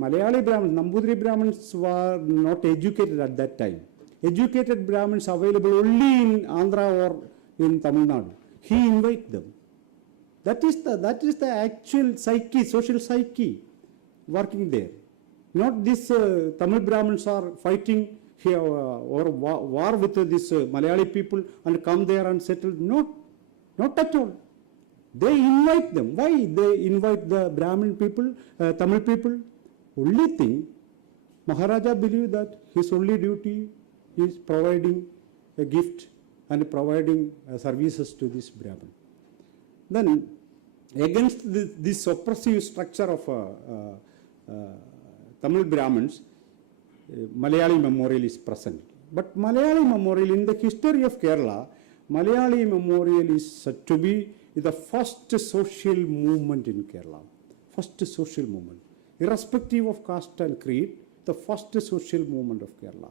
Malayali Brahmins, Nambudiri Brahmins were not educated at that time. Educated Brahmins available only in Andhra or in Tamil Nadu. He invited them. That is the actual psyche, social psyche working there. Not this Tamil Brahmins are fighting here or war with this Malayali people and come there and settle. No, not at all. They invite them. Why they invite the Brahmin people, Tamil people? Only thing, Maharaja believed that his only duty is providing a gift and providing services to this Brahmin. Then, against this oppressive structure of Tamil Brahmins, Malayali Memorial is present. But Malayali Memorial, in the history of Kerala, Malayali Memorial is said to be the first social movement in Kerala. First social movement. Irrespective of caste and creed, the first social movement of Kerala.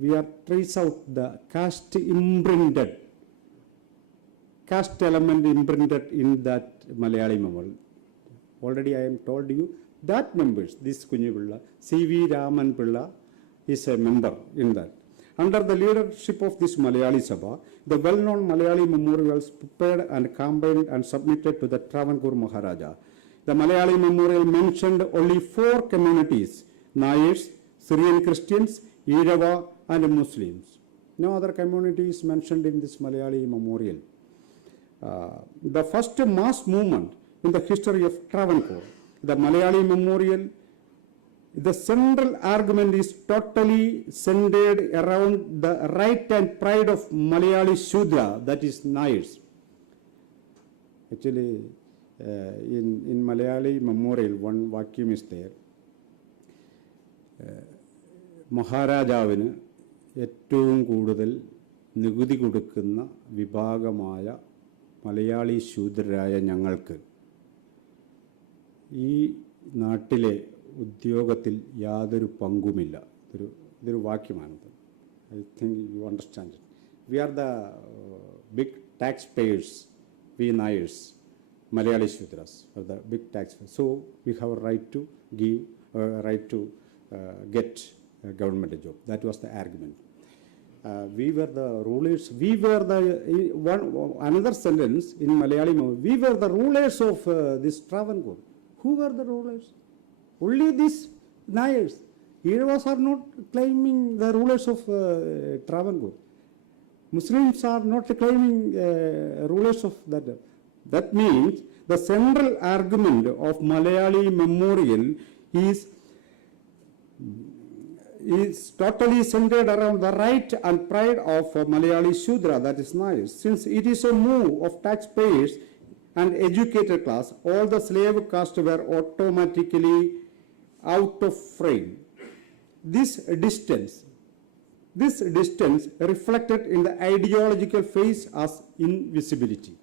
We are trace out the caste imprinted, caste element imprinted in that Malayali Memorial. Already I am told you that members, this Kunyipilla, C.V. Raman Pilla is a member in that. Under the leadership of this Malayali Sabha, the well-known Malayali memorial was prepared and combined and submitted to the Travancore Maharaja. The Malayali memorial mentioned only 4 communities, Nayars, Syrian Christians, Irava and Muslims. No other community is mentioned in this Malayali memorial. The first mass movement in the history of Travancore, the Malayali memorial, the central argument is totally centered around the right and pride of Malayali Shudra, that is Nayars. Actually, in Malayali memorial, one vacuum is there. മഹാരാജാവിന് ഏറ്റവും കൂടുതൽ നികുതി കൊടുക്കുന്ന വിഭാഗമായ മലയാളി ശൂദ്രരായ ഞങ്ങൾക്ക് ഈ നാട്ടിലെ ഉദ്യോഗത്തിൽ യാതൊരു പങ്കുമില്ല. ഇതൊരു വാക്യമാണത്. I think you understand it. We are the big taxpayers, we Nayars, Malayali Shudras are the big taxpayers. So we have a right to give, get a government job. That was the argument. we were the rulers, we were the, another sentence in Malayalam, we were the rulers of this Travancore. Who were the rulers? Only these Nayars. Eravas are not claiming the rulers of Travancore. Muslims are not claiming rulers of that. That means the central argument of Malayali memorial is totally centered around the right and pride of Malayali Shudra, that is Nayars. Since it is a move of taxpayers and educated class, all the slave caste were automatically out of frame. This distance reflected in the ideological phase as invisibility.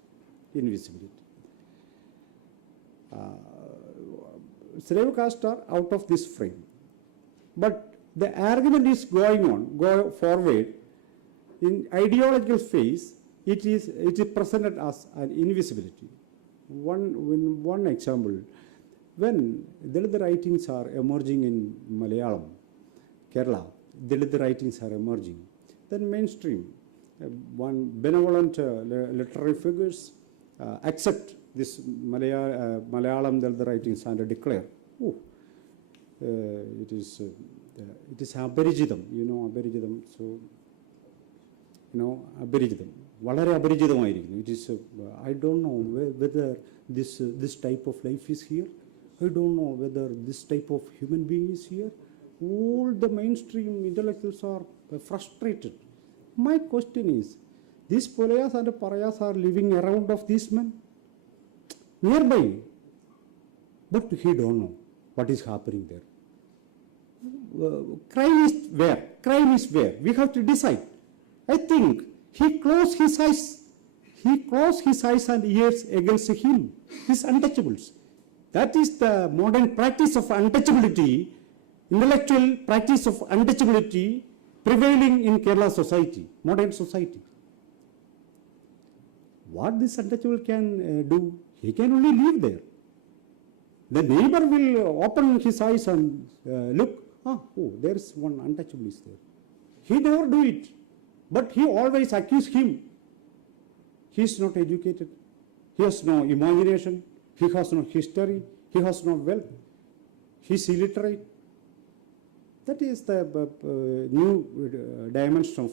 Slave caste are out of this frame. But the argument is go forward. In ideological phase, it is presented as an invisibility. One example, when Dalit writings are emerging in Malayalam, Kerala, Dalit writings are emerging, then mainstream, one benevolent literary figures accept this Malayalam Dalit writings and declare, it is Abharijitam, Abharijitam, so, Abharijitam. വളരെ അപരിചിതമായിരിക്കുന്നു. It is, I don't know whether this type of life is here. I don't know whether this type of human being is here. All the mainstream intellectuals are frustrated. My question is, these Polayas and Parayas are living around of these men, nearby, but he don't know what is happening there. Crime is where? Crime is where? We have to decide. I think he closed his eyes and ears against him, his untouchables. That is the modern practice of untouchability, intellectual practice of untouchability prevailing in Kerala society, modern society. What this untouchable can do, he can only live there. The neighbor will open his eyes and look, there is one untouchable is there. He never do it. But he always accused him. He is not educated. He has no imagination. He has no history. He has no wealth. He is illiterate. That is the new dimension of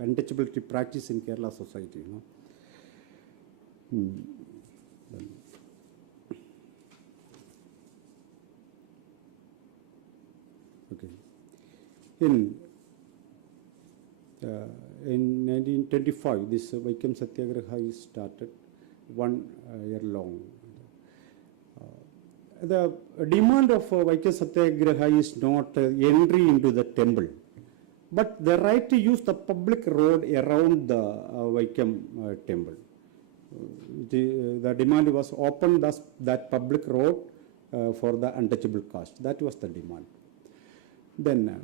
untouchability practice in Kerala society. Okay. In 1925, this Vaikam Satyagraha is started, 1 year long. The demand of Vaikam Satyagraha is not entry into the temple, but the right to use the public road around the Vaikam temple. The demand was open that public road for the untouchable caste. That was the demand. Then,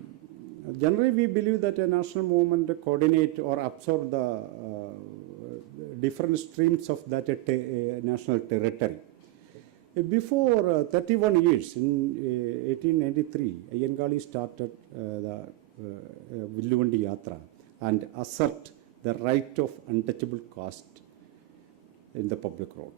generally, we believe that a national movement coordinate or absorb the different streams of that national territory. Before 31 years, in 1893, Ayyankali started the Villuvandi yathra and assert the right of untouchable caste in the public road.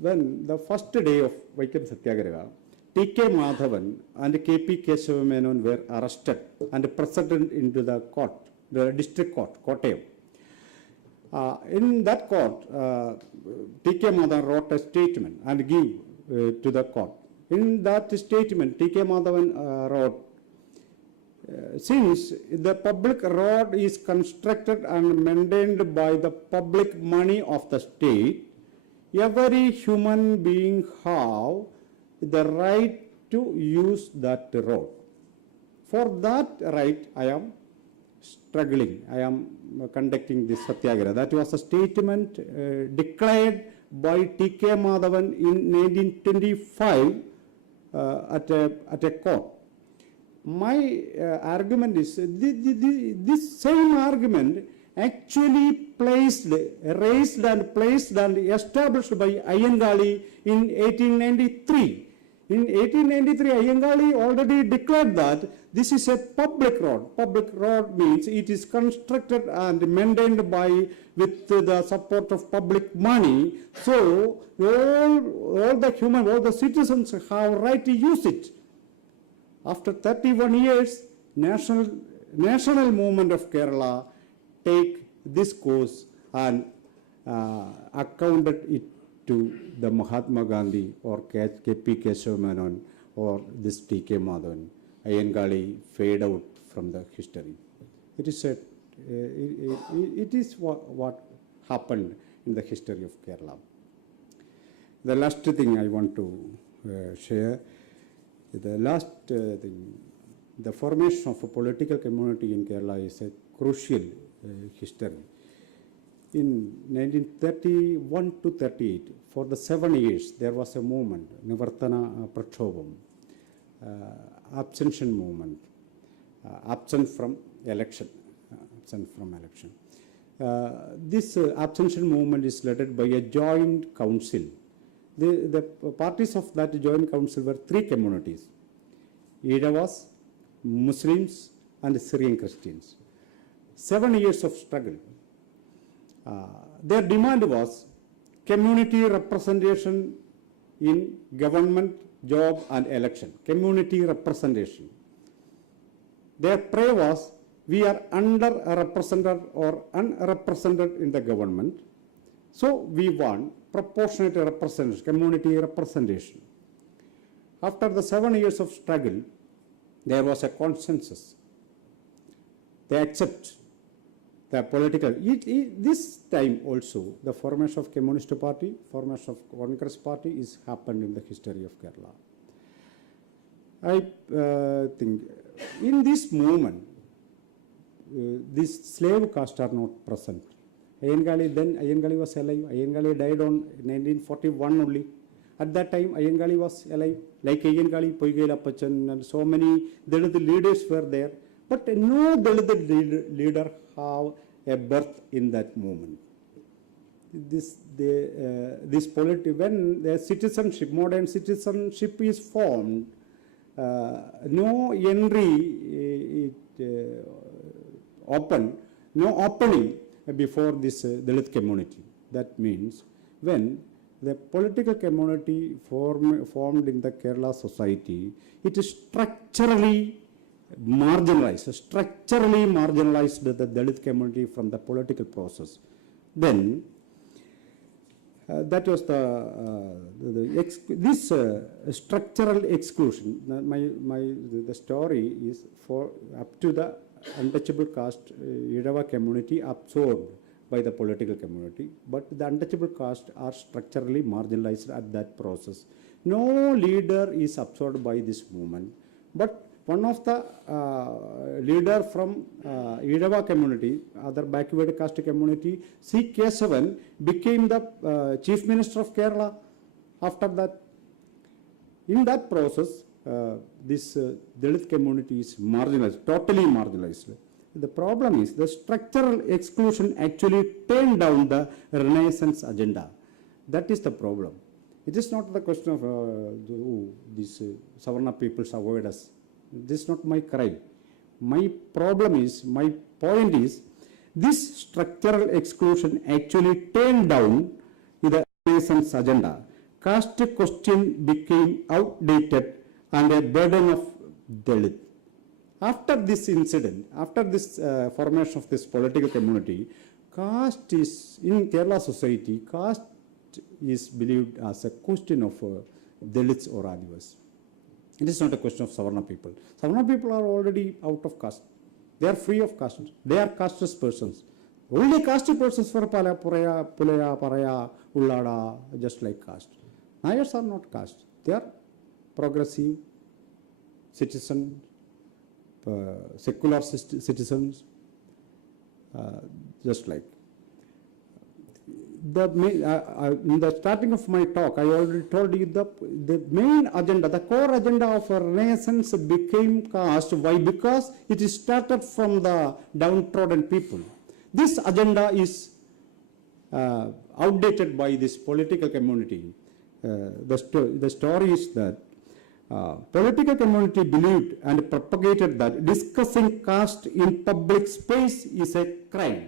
When the first day of Vaikam Satyagraha, T.K. Madhavan and K.P. Kesavamenon were arrested and presented into the court, the district court, Kottayam. In that court, T.K. Madhavan wrote a statement and gave to the court. In that statement, T.K. Madhavan wrote, since the public road is constructed and maintained by the public money of the state, every human being have the right to use that road. For that right, I am struggling. I am conducting this satyagraha. That was a statement declared by T.K. Madhavan in 1925 at a court. My argument is this same argument actually raised and placed and established by Ayyankali in 1893. In 1893, Ayyankali already declared that this is a public road. Public road means it is constructed and maintained by with the support of public money. So all the citizens have right to use it. After 31 years, national movement of Kerala take this course and accounted it to the Mahatma Gandhi or K.P. Kesavamenon or this T.K. Madhavan. Ayyankali fade out from the history. It is what happened in the history of Kerala. The last thing I want to share, the last thing, the formation of a political community in Kerala is a crucial history. In 1931 to 38, for the 7 years, there was a movement, Nivartana Prachobam, abstention movement, absent from election. This abstention movement is led by a joint council. The parties of that joint council were 3 communities: Idavas, Muslims, and Syrian Christians. 7 years of struggle. Their demand was community representation in government, job, and election. Community representation. Their prayer was, we are underrepresented or unrepresented in the government, so we want proportionate representation, community representation. After the 7 years of struggle, there was a consensus. They accept the political. This time also, the formation of Communist Party, formation of Congress Party is happened in the history of Kerala. I think in this movement, these slave caste are not present. Ayyankali was alive. Ayyankali died on 1941 only. At that time, Ayyankali was alive. Like Ayyankali, Poigela Pachan, and so many Dalit leaders were there. But no Dalit leader have a birth in that movement. When the citizenship, modern citizenship is formed, no entry no opening before this Dalit community. That means when the political community formed in the Kerala society, it is structurally marginalized the Dalit community from the political process. Then that was this structural exclusion. The story is for up to the untouchable caste Idava community absorbed by the political community, but the untouchable caste are structurally marginalized at that process. No leader is absorbed by this movement, but one of the leader from Idava community, other backward caste community, C. Kesavan, became the Chief Minister of Kerala after that. In that process, this Dalit community is marginalized, totally marginalized. The problem is the structural exclusion actually turned down the Renaissance agenda. That is the problem. It is not the question of these Savarna peoples avoid us. This is not my cry. My point is, this structural exclusion actually turned down the Renaissance agenda. Caste question became outdated and a burden of Dalit. After this incident, after this formation of this political community, caste is, in Kerala society, caste is believed as a question of Dalits or Adivas. It is not a question of Savarna people. Savarna people are already out of caste. They are free of caste. They are casteless persons. Only caste persons were Pala, Puraya, Pulaya, Paraya, Ullada, just like caste. Nayars are not caste. They are progressive citizens, secular citizens, just like. In the starting of my talk, I already told you the main agenda, the core agenda of Renaissance became caste. Why? Because it is started from the downtrodden people. This agenda is outdated by this political community. The story is that Political community believed and propagated that discussing caste in public space is a crime.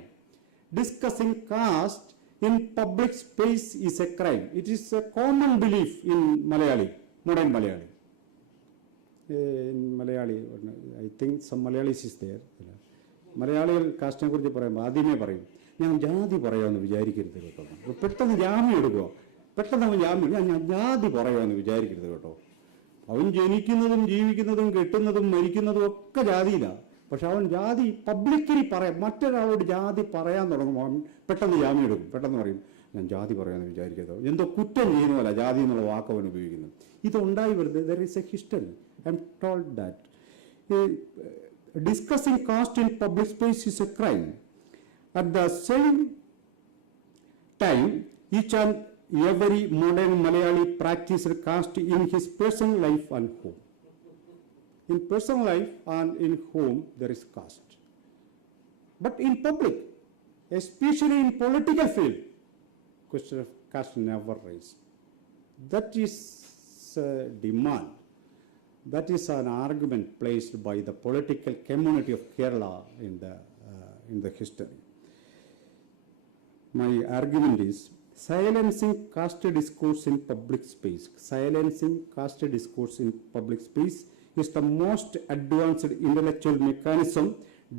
Discussing caste in public space is a crime. It is a common belief in Malayali, modern Malayali. In Malayali, I think some Malayalis is there. മലയാളികൾ കാസ്റ്റിനെ കുറിച്ച് പറയുമ്പോൾ ആദ്യമേ പറയും ഞാൻ ജാതി പറയാമെന്ന് വിചാരിക്കരുത് കേട്ടോ. പെട്ടെന്ന് ജാമ്യം എടുക്കുമോ, പെട്ടെന്ന് അവൻ ജാമ്യം ഞാൻ ജാതി പറയാമെന്ന് വിചാരിക്കരുത് കേട്ടോ. അവൻ ജനിക്കുന്നതും ജീവിക്കുന്നതും കെട്ടുന്നതും മരിക്കുന്നതും ഒക്കെ ജാതിയിലാണ്. പക്ഷെ അവൻ ജാതി പബ്ലിക്കലി പറയാം, മറ്റൊരാളോട് ജാതി പറയാൻ തുടങ്ങുമ്പോൾ അവൻ പെട്ടെന്ന് ജാമ്യം എടുക്കും. പെട്ടെന്ന് പറയും ഞാൻ ജാതി പറയാമെന്ന് വിചാരിക്കരുത്. എന്തോ കുറ്റം ചെയ്യുന്ന പോലെ ജാതി എന്നുള്ള വാക്ക് അവൻ ഉപയോഗിക്കുന്നു. ഇതുണ്ടായി വരുന്നത് there is A history. I M told that discussing caste in public space is a crime. At the same time, each and every modern Malayali practiced caste in his personal life and home. In personal life and in home, there is caste. But in public, especially in political field, question of caste never raised. That is a demand. That is an argument placed by the political community of Kerala in the history. My argument is silencing caste discourse in public space. Silencing caste discourse in public space is the most advanced intellectual mechanism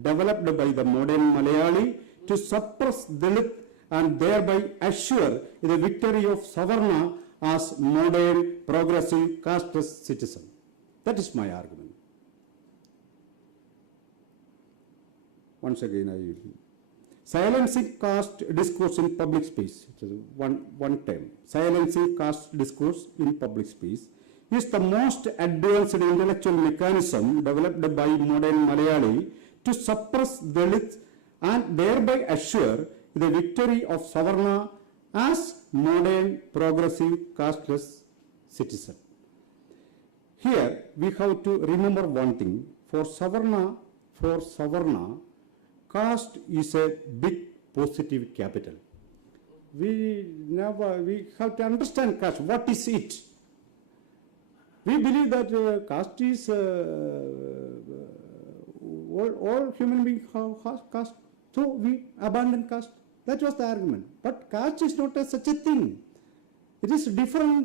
developed by the modern Malayali to suppress Dalit and thereby assure the victory of Savarna as modern progressive casteless citizen. That is my argument. Once again, silencing caste discourse in public space, it is one term. Silencing caste discourse in public space is the most advanced intellectual mechanism developed by modern Malayali to suppress Dalits and thereby assure the victory of Savarna as modern progressive casteless citizen. Here we have to remember one thing. For Savarna, caste is a big positive capital. We have to understand caste. What is it? We believe that caste is all human beings have caste, so we abandon caste. That was the argument. But caste is not such a thing. It is different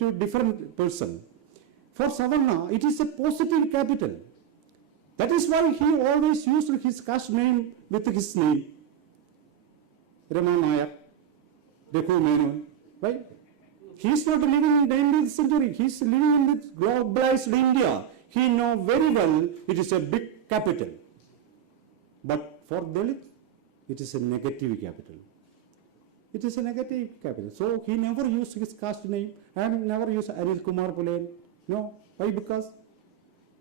to different person. For Savarna, it is a positive capital. That is why he always used his caste name with his name. Raman Nayak, Dekho Menon. Why? He is not living in the 19th century. He is living in this globalized India. He knows very well it is a big capital. But for Dalit, it is a negative capital. It is a negative capital. So he never used his caste name and never used Anil Kumar Pulen. No. Why? Because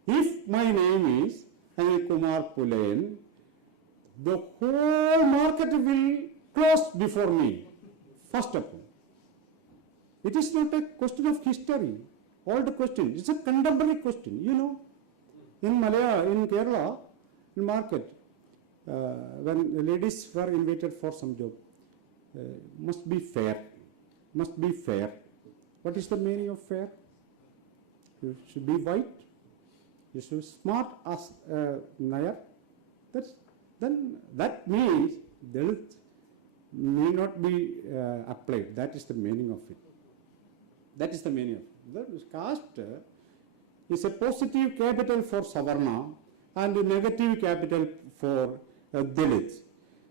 if my name is Anil Kumar Pulen, the whole market will close before me. First of all, it is not a question of history. Old question. It's a contemporary question. You know, in Malaya, in Kerala, in market, when ladies were invited for some job, must be fair. Must be fair. What is the meaning of fair? You should be white. You should be smart as Nayar. Then that means Dalit may not be applied. That is the meaning of it. That is the meaning of it. That caste is a positive capital for Savarna and a negative capital for Dalits.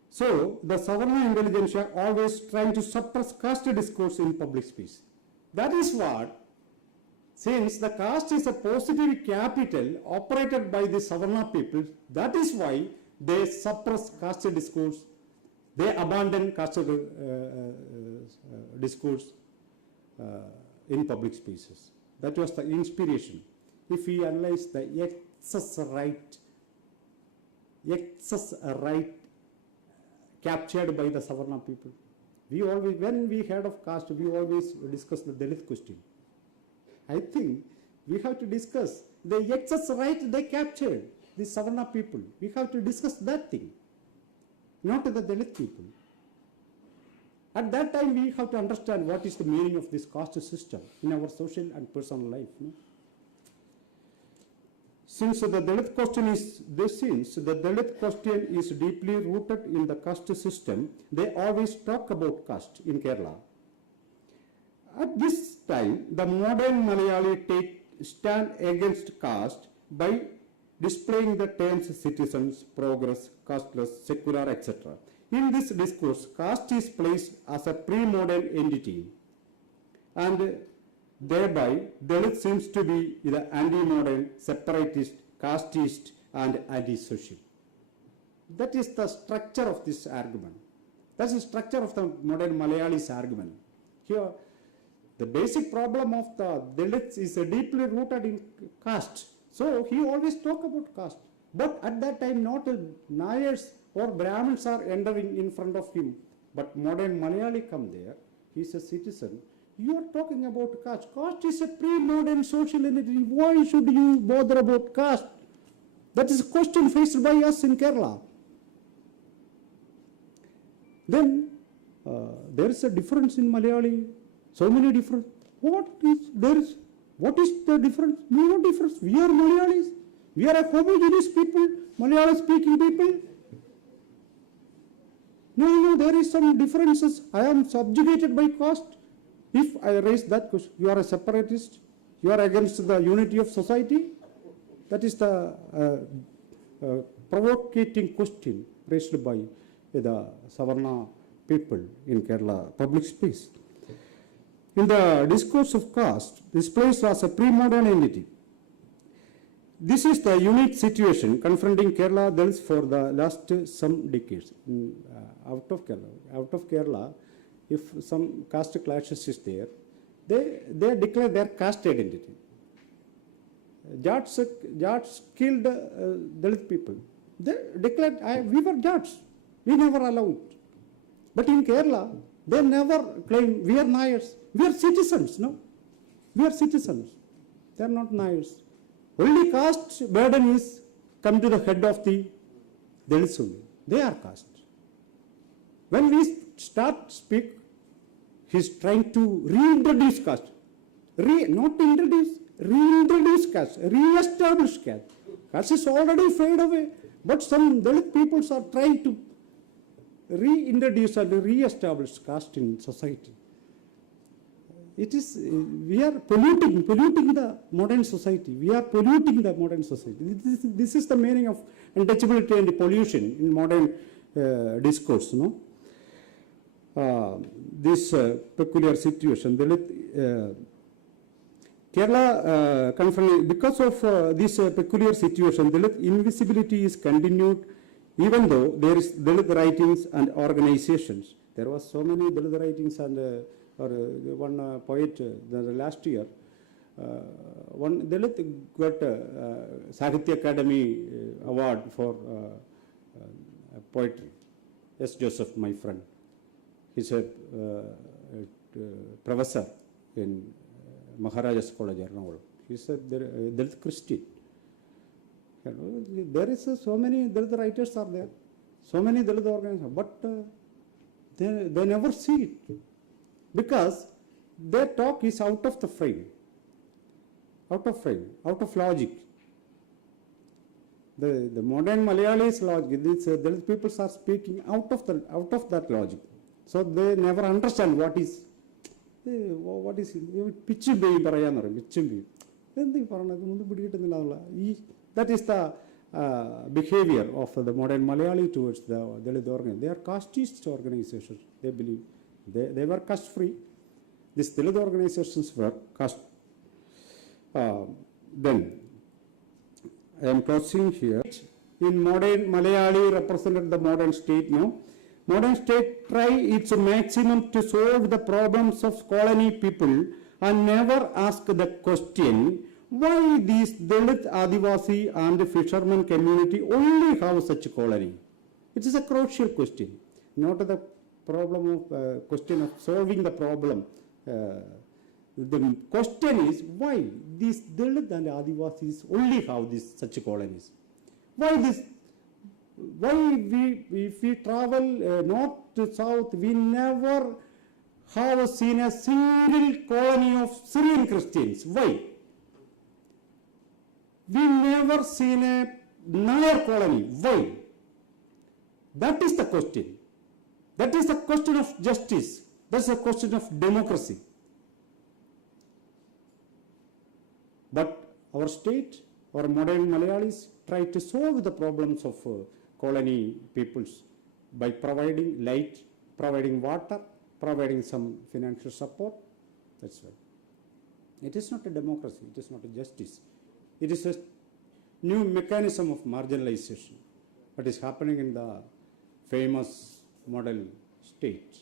So the Savarna intelligentsia always trying to suppress caste discourse in public space. That is what. Since the caste is a positive capital operated by the Savarna people, that is why they suppress caste discourse, they abandon caste discourse in public spaces. That was the inspiration. If we analyze the excess right captured by the Savarna people, we always, when we heard of caste, we always discuss the Dalit question. I think we have to discuss the excess right they captured, the Savarna people. We have to discuss that thing, not the Dalit people. At that time, we have to understand what is the meaning of this caste system in our social and personal life. No? Since the Dalit question is deeply rooted in the caste system, they always talk about caste in Kerala. At this time, the modern Malayali take stand against caste by displaying the terms citizens, progress, casteless, secular, etc. In this discourse, caste is placed as a pre-modern entity, and thereby Dalit seems to be the anti-modern, separatist, casteist, and anti-social. That is the structure of this argument. That's the structure of the modern Malayali's argument. Here, the basic problem of the Dalits is deeply rooted in caste. So he always talk about caste. But at that time, not Nayars or Brahmins are entering in front of him. But modern Malayali come there. He's a citizen. You are talking about caste. Caste is a pre-modern social entity. Why should you bother about caste? That is a question faced by us in Kerala. Then there is a difference in Malayali. So many difference. What is the difference? No difference. We are Malayalis. We are a homogeneous people, Malayalam speaking people. No, there is some differences. I am subjugated by caste. If I raise that question, you are a separatist, you are against the unity of society. That is the provocating question raised by the Savarna people in Kerala public space. In the discourse of caste, this place was a pre-modern entity. This is the unique situation confronting Kerala Dalits for the last some decades. Out of Kerala, if some caste clashes is there, they declare their caste identity. Jats killed Dalit people. They declared, we were Jats. We never allowed. But in Kerala, they never claim we are Nayars. We are citizens, no? We are citizens. They are not Nayars. Only caste burden is come to the head of the Dalits only. They are caste. When we start speak, he is trying to reintroduce caste. Not introduce, reintroduce caste, re-establish caste. Caste is already fade away. But some Dalit peoples are trying to reintroduce and re-establish caste in society. It is, we are polluting the modern society. We are polluting the modern society. This is the meaning of untouchability and pollution in modern discourse, no? This peculiar situation, Kerala, because of this peculiar situation, Dalit invisibility is continued even though there is Dalit writings and organizations. There was so many Dalit writings and one poet the last year, one Dalit got Sahitya Academy award for poetry. S. Joseph, my friend. He's a professor in Maharaja's College, Ernakulam. He's a Dalit Christian. There is so many Dalit writers are there, so many Dalit organizations, but they never see it because their talk is out of the frame, out of logic. The modern Malayalis logic, these Dalit people are speaking out of that logic. So they never understand what is pitching being pitching. That is the behavior of the modern Malayali towards the Dalit organization. They are casteist organizations. They believe they were caste free. These Dalit organizations were caste. Then I am crossing here. In modern Malayali represented the modern state, no? Modern state try its maximum to solve the problems of colony people and never ask the question why these Dalit, Adivasi and fisherman community only have such a colony. It is a crucial question, not the problem of question of solving the problem. The question is why these Dalit and Adivasis only have such colonies. Why if we travel north to south, we never have seen a single colony of Syrian Christians. Why? We never seen a Nair colony. Why? That is the question. That is the question of justice. That's the question of democracy. But our state, our modern Malayalis, try to solve the problems of colony peoples by providing light, providing water, providing some financial support. That's why. It is not a democracy, it is not a justice. It is a new mechanism of marginalization that is happening in the famous model state.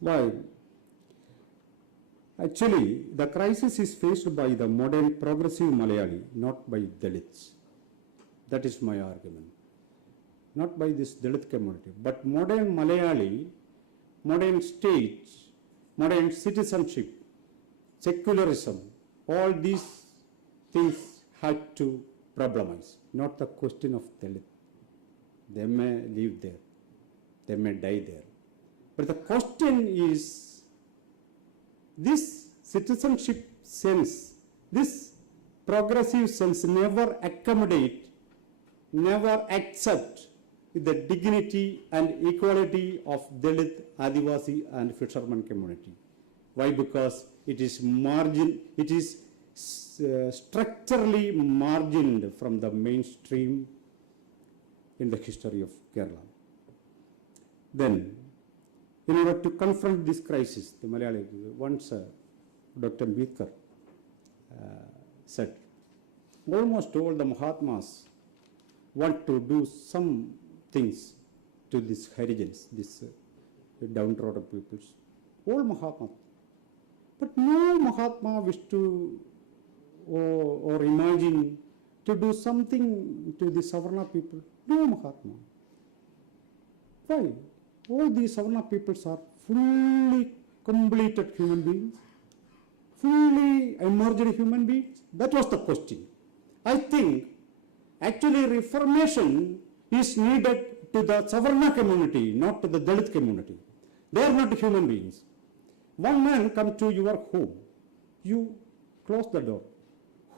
Why? Actually, the crisis is faced by the modern progressive Malayali, not by Dalits. That is my argument. Not by this Dalit community, but modern Malayali, modern state, modern citizenship, secularism, all these things had to problemize, not the question of Dalit. They may live there, they may die there. But the question is, this citizenship sense, this progressive sense never accommodate, never accept the dignity and equality of Dalit, Adivasi and fisherman community. Why? Because it is structurally margined from the mainstream in the history of Kerala. Then, in order to confront this crisis, the Malayali, once Dr. Ambedkar said, almost all the Mahatmas want to do some things to this heritage, this downtrodden peoples. All Mahatmas. But no Mahatma wish to or imagine to do something to the Savarna people. No Mahatma. Why? All these Savarna peoples are fully completed human beings, fully emerged human beings. That was the question. I think actually reformation is needed to the Savarna community, not to the Dalit community. They are not human beings. One man comes to your home, you close the door.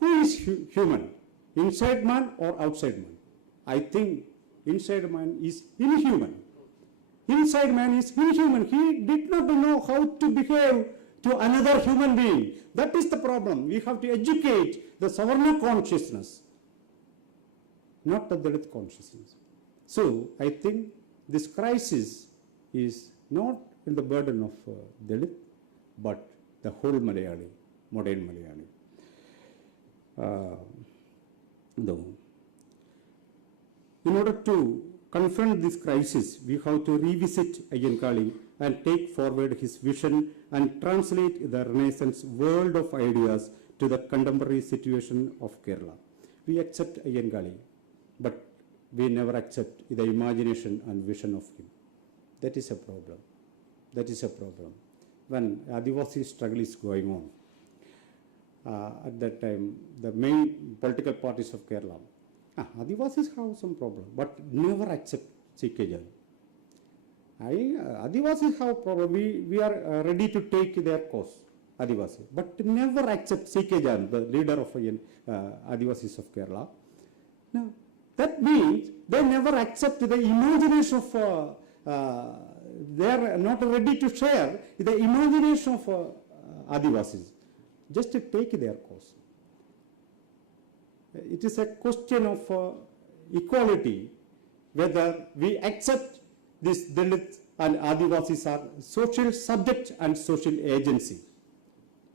Who is human? Inside man or outside man? I think inside man is inhuman. Inside man is inhuman. He did not know how to behave to another human being. That is the problem. We have to educate the Savarna consciousness, not the Dalit consciousness. So I think this crisis is not in the burden of Dalit, but the whole Malayali, modern Malayali. Though, in order to confront this crisis, we have to revisit Ayyankali and take forward his vision and translate the Renaissance world of ideas to the contemporary situation of Kerala. We accept Ayyankali, but we never accept the imagination and vision of him. That is a problem. That is a problem. When Adivasi struggle is going on, at that time, the main political parties of Kerala, Adivasis have some problem, but never accept Sikh. Adivasis have problem. We are ready to take their cause, Adivasi, but never accept Sikh, the leader of Adivasis of Kerala. Now, that means they never accept the imagination of, they are not ready to share the imagination of Adivasis. Just to take their cause. It is a question of equality, whether we accept this Dalits and Adivasis are social subject and social agency.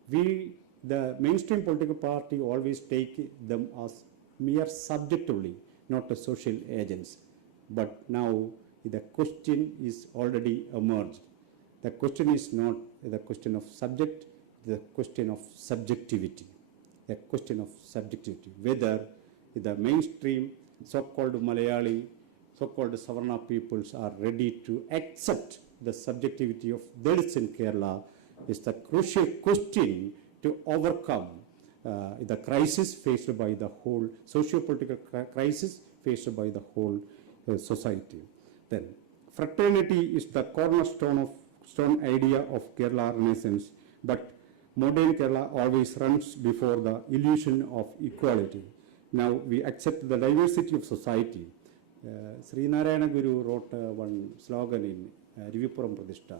We, the mainstream political party, always take them as mere subjectively, not as social agents. But now the question is already emerged. The question is not the question of subject, the question of subjectivity. A question of subjectivity, whether the mainstream so-called Malayali, so-called Savarna peoples are ready to accept the subjectivity of Dalits in Kerala is the crucial question to overcome the crisis faced by the whole socio-political crisis faced by the whole society. Then, fraternity is the cornerstone idea of Kerala Renaissance, but modern Kerala always runs before the illusion of equality. Now we accept the diversity of society. Sri Narayana Guru wrote one slogan in Rivipuram Pradishta,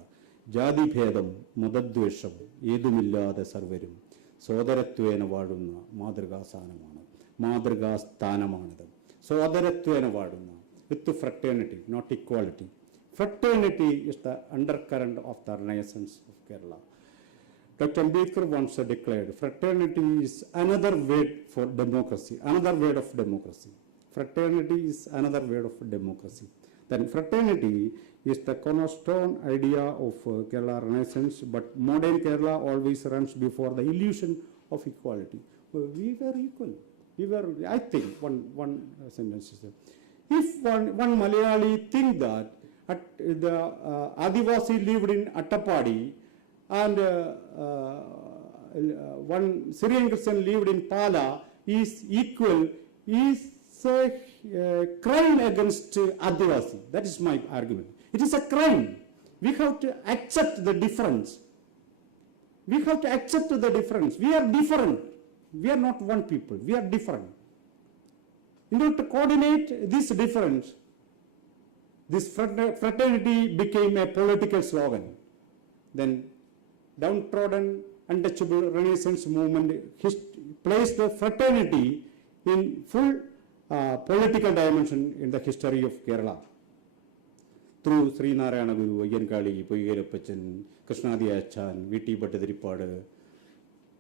Jadi Bhedam, Madadvesham, Yedumillada Sarverum, Sodaratvena Vaduna, Madriga Sanamana, Madriga Stanamanadam. Sodaratvena Vaduna, with the fraternity, not equality. Fraternity is the undercurrent of the Renaissance of Kerala. Dr. Ambedkar once declared, fraternity is another word for democracy, another word of democracy. Fraternity is another word of democracy. Then fraternity is the cornerstone idea of Kerala Renaissance, but modern Kerala always runs before the illusion of equality. We were equal. We were, I think, one sentence is there. If one Malayali think that the Adivasi lived in Attapadi and one Syrian Christian lived in Pala is equal, is a crime against Adivasi. That is my argument. It is a crime. We have to accept the difference. We have to accept the difference. We are different. We are not one people. We are different. In order to coordinate this difference, this fraternity became a political slogan. Then downtrodden, untouchable Renaissance movement placed the fraternity in full political dimension in the history of Kerala. Through Sri Narayana Guru, Ayyankali, Poyigerappachan, Krishnadi Achan, V.T. Bhattacharipadu.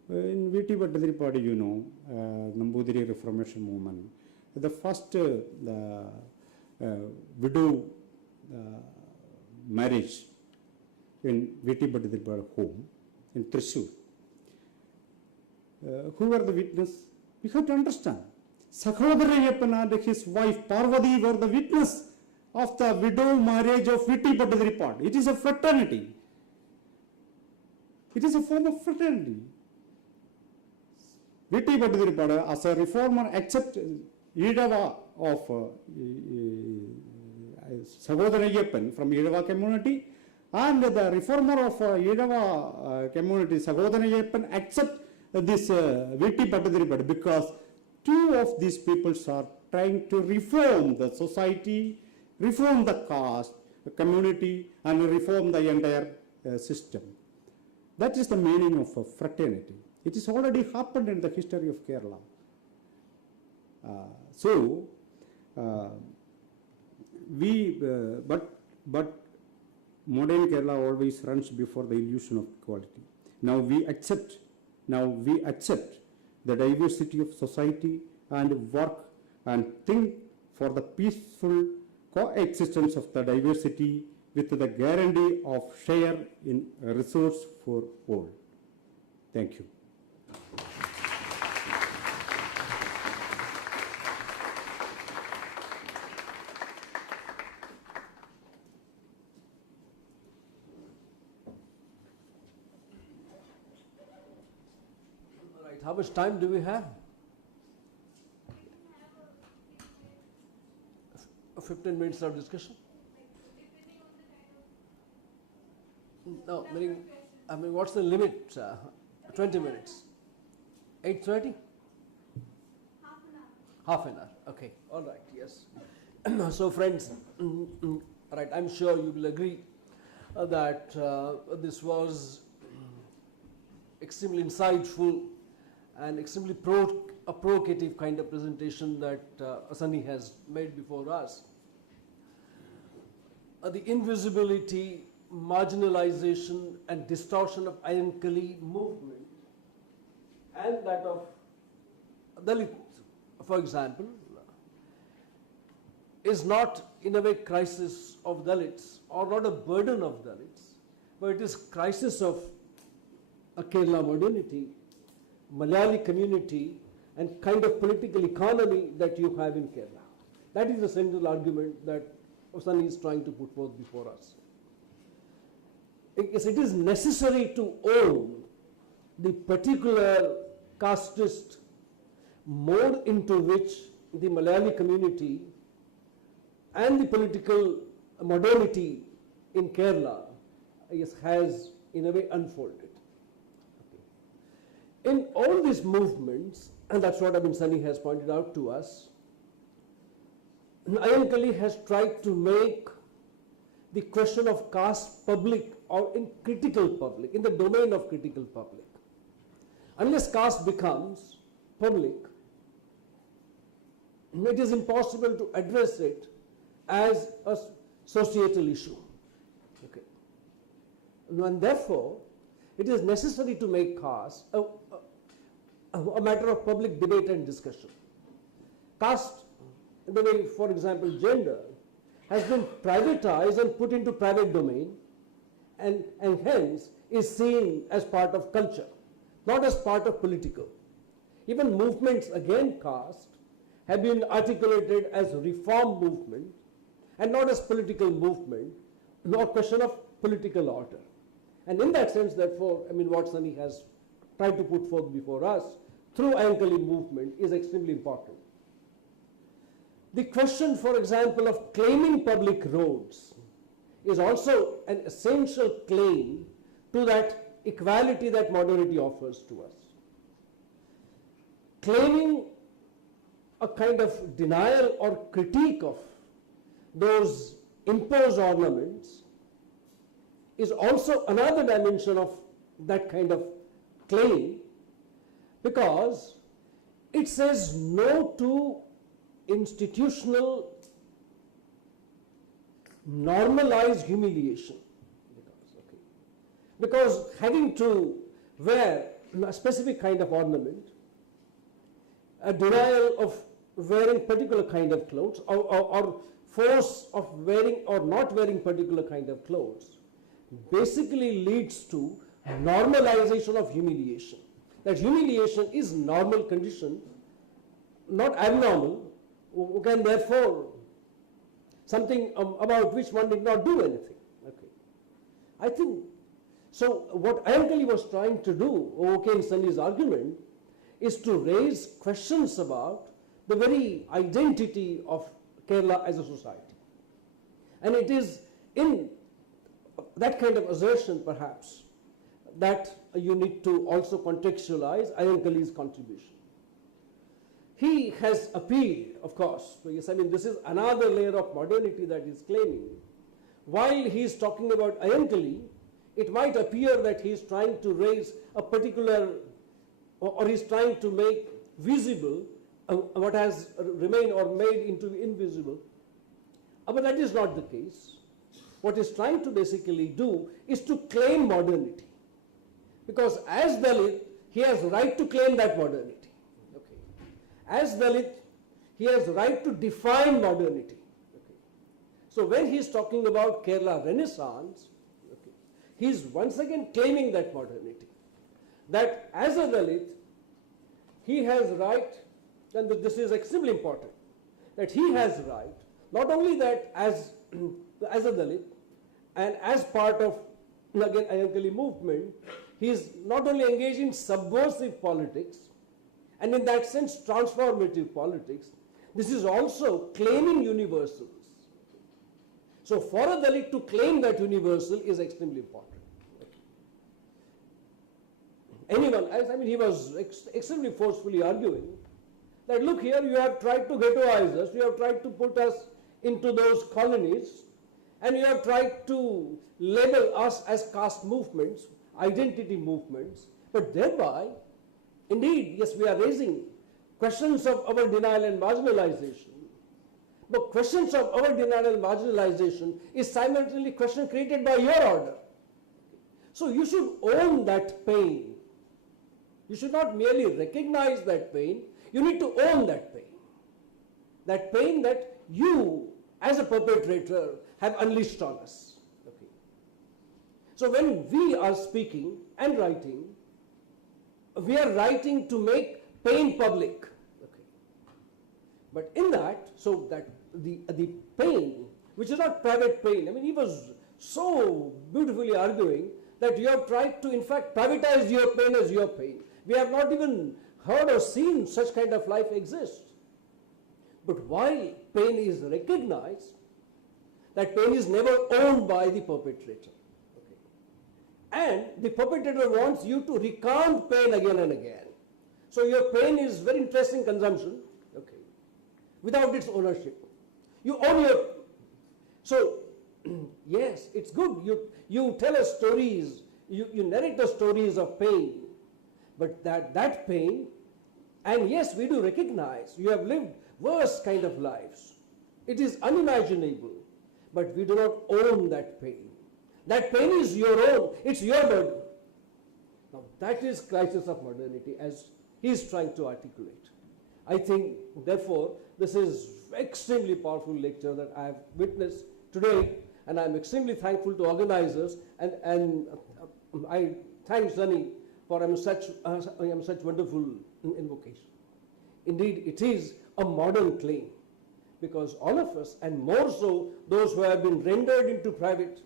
In V.T. Bhattacharipadu, you know, Nambudiri Reformation movement. The first widow marriage in V.T. Bhattacharipadu home in Thrissur. Who were the witness? We have to understand. Sakhodarayapan and his wife Parvati were the witness of the widow marriage of V.T. Bhattacharipadu. It is a fraternity. It is a form of fraternity. V.T. Bhattacharipadu, as a reformer, accepted Idava of Sakhodarayapan from Idava community, and the reformer of Idava community, Sakhodarayapan, accept this V.T. Bhattacharipadu because two of these peoples are trying to reform the society, reform the caste, the community, and reform the entire system. That is the meaning of fraternity. It has already happened in the history of Kerala. But modern Kerala always runs before the illusion of equality. Now we accept the diversity of society and work and think for the peaceful coexistence of the diversity with the guarantee of share in resource for all. Thank you. How much time do we have? 15 minutes of discussion? No, I mean, what's the limit? 20 minutes. 8:30? Half an hour. Okay, all right, yes. So friends, right, I'm sure you will agree that this was extremely insightful and extremely a provocative kind of presentation that Sunny has made before us. The invisibility, marginalization and distortion of Ayyankali movement and that of Dalits, for example, is not in a way crisis of Dalits or not a burden of Dalits, but it is crisis of a Kerala modernity, Malayali community and kind of political economy that you have in Kerala. That is the central argument that Osani is trying to put forth before us. It is necessary to own the particular casteist mode into which the Malayali community and the political modernity in Kerala has in a way unfolded. Okay. in all these movements, and that's what Sunny has pointed out to us, Ayyankali has tried to make the question of caste public or in critical public, in the domain of critical public. Unless caste becomes public, it is impossible to address it as a societal issue. Okay. And therefore, it is necessary to make caste a matter of public debate and discussion. Caste, in the way, for example, gender, has been privatized and put into private domain, and hence is seen as part of culture, not as part of political. Even movements against caste have been articulated as reform movement and not as political movement, nor question of political order. And in that sense, therefore, what Sunny has tried to put forth before us through Ayyankali movement is extremely important. The question, for example, of claiming public roads is also an essential claim to that equality that modernity offers to us. Claiming a kind of denial or critique of those imposed ornaments is also another dimension of that kind of claim, because it says no to institutional normalized humiliation. Because having to wear a specific kind of ornament, a denial of wearing particular kind of clothes, or force of wearing or not wearing particular kind of clothes, basically leads to normalization of humiliation. That humiliation is normal condition, not abnormal, and therefore something about which one did not do anything. Okay. I think, so what Ayyankali was trying to do, in Sunny's argument, is to raise questions about the very identity of Kerala as a society. And it is in that kind of assertion, perhaps, that you need to also contextualize Ayyankali's contribution. He has appealed, of course, so yes, this is another layer of modernity that he's claiming. While he's talking about Ayyankali, it might appear that he's trying to raise a particular, or he's trying to make visible what has remained or made into invisible. But that is not the case. What he's trying to basically do is to claim modernity. Because as Dalit, he has right to claim that modernity. Okay. As Dalit, he has right to define modernity. Okay. So when he's talking about Kerala Renaissance, okay, he's once again claiming that modernity. That as a Dalit, he has right, and this is extremely important, that he has right, not only that as a Dalit, and as part of, again, Ayyankali movement, he is not only engaged in subversive politics, and in that sense transformative politics, this is also claiming universals. So for a Dalit to claim that universal is extremely important. Anyone, he was extremely forcefully arguing that, look here, you have tried to ghettoize us, you have tried to put us into those colonies, and you have tried to label us as caste movements, identity movements, but thereby, indeed, yes, we are raising questions of our denial and marginalization, but questions of our denial and marginalization is simultaneously question created by your order. So you should own that pain. You should not merely recognize that pain, you need to own that pain. That pain that you, as a perpetrator, have unleashed on us. Okay. So when we are speaking and writing, we are writing to make pain public. Okay. But in that, so that the pain, which is not private pain, he was so beautifully arguing that you have tried to, in fact, privatize your pain as your pain. We have not even heard or seen such kind of life exist. But while pain is recognized, that pain is never owned by the perpetrator. Okay. And the perpetrator wants you to recount pain again and again. So your pain is very interesting consumption, okay, without its ownership. You own your, so yes, it's good. You tell us stories, you narrate the stories of pain, but that pain, and yes, we do recognize you have lived worse kind of lives. It is unimaginable, but we do not own that pain. That pain is your own, it's your burden. Now that is crisis of modernity as he is trying to articulate. I think, therefore, this is extremely powerful lecture that I have witnessed today, and I am extremely thankful to organizers, and I thank Sunny for such wonderful invocation. Indeed, it is a modern claim, because all of us, and more so those who have been rendered into private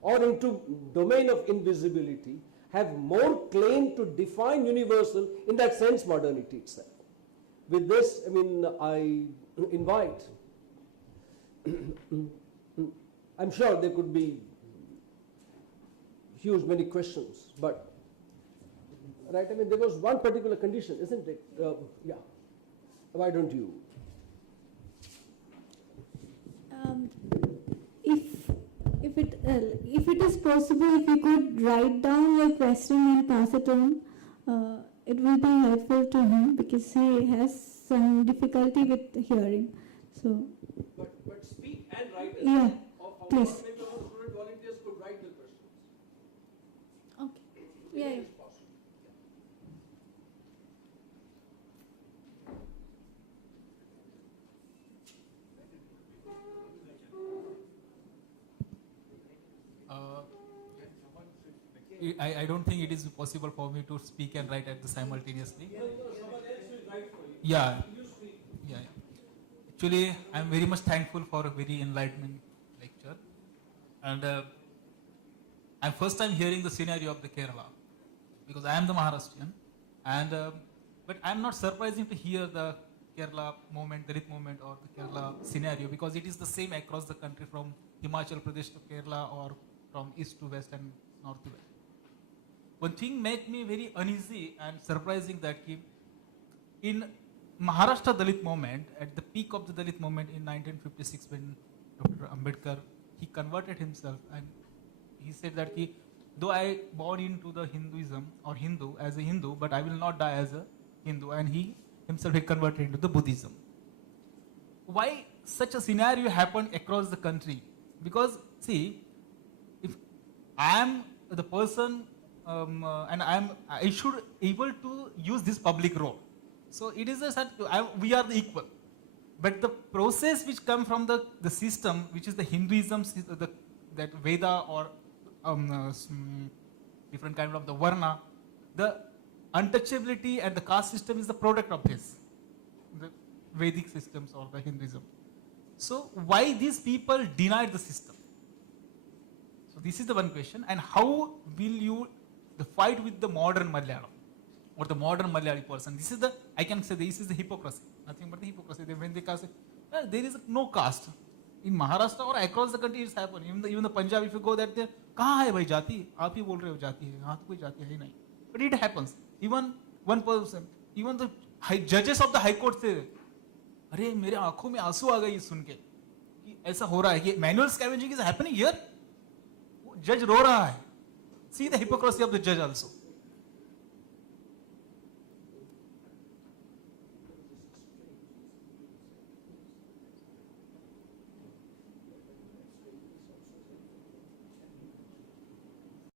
or into domain of invisibility, have more claim to define universal, in that sense, modernity itself. With this, I invite, I'm sure there could be huge many questions, but, right, there was one particular condition, isn't it? Yeah. Why don't you? If it is possible, if you could write down your question and pass it on, it will be helpful to him, because he has some difficulty with hearing. So. But speak and write. Yeah, please. Maybe our student volunteers could write the questions. Okay. Yeah. I don't think it is possible for me to speak and write at the simultaneously. Someone else will write for you. Yeah. You speak. Yeah. Actually, I am very much thankful for a very enlightening lecture, and I'm first time hearing the scenario of the Kerala, because I am the Maharashtrian, and but I'm not surprising to hear the Kerala movement, Dalit movement, or the Kerala scenario, because it is the same across the country, from Himachal Pradesh to Kerala, or from east to west and north to west. One thing made me very uneasy and surprising, that in Maharashtra Dalit movement, at the peak of the Dalit movement in 1956, when Dr. Ambedkar, he converted himself, and he said that though I born into the Hinduism or Hindu as a Hindu, but I will not die as a Hindu, and he himself had converted into the Buddhism. Why such a scenario happened across the country? Because see, if I am the person and I should able to use this public role. So it is we are the equal. But the process which come from the system, which is the Hinduism, that Veda or different kind of the Varna, the untouchability and the caste system is the product of this, the Vedic systems or the Hinduism. So why these people denied the system? So this is the one question. And how will you the fight with the modern Malayalam or the modern Malayali person? This is I can say this is the hypocrisy. Nothing but the hypocrisy. When they say, well, there is no caste. In Maharashtra or across the country it's happening. Even the Punjab, if you go there, kahan hai bhai jati? Aap hi bol rahe ho jati hai. Haan koi jati hai nahi. But it happens. Even one person, even the judges of the High Court say, अरे मेरे आंखों में आंसू आ गए ये सुन के कि ऐसा हो रहा है. ये manual scavenging is happening here. Judge रो रहा है. See the hypocrisy of the judge also.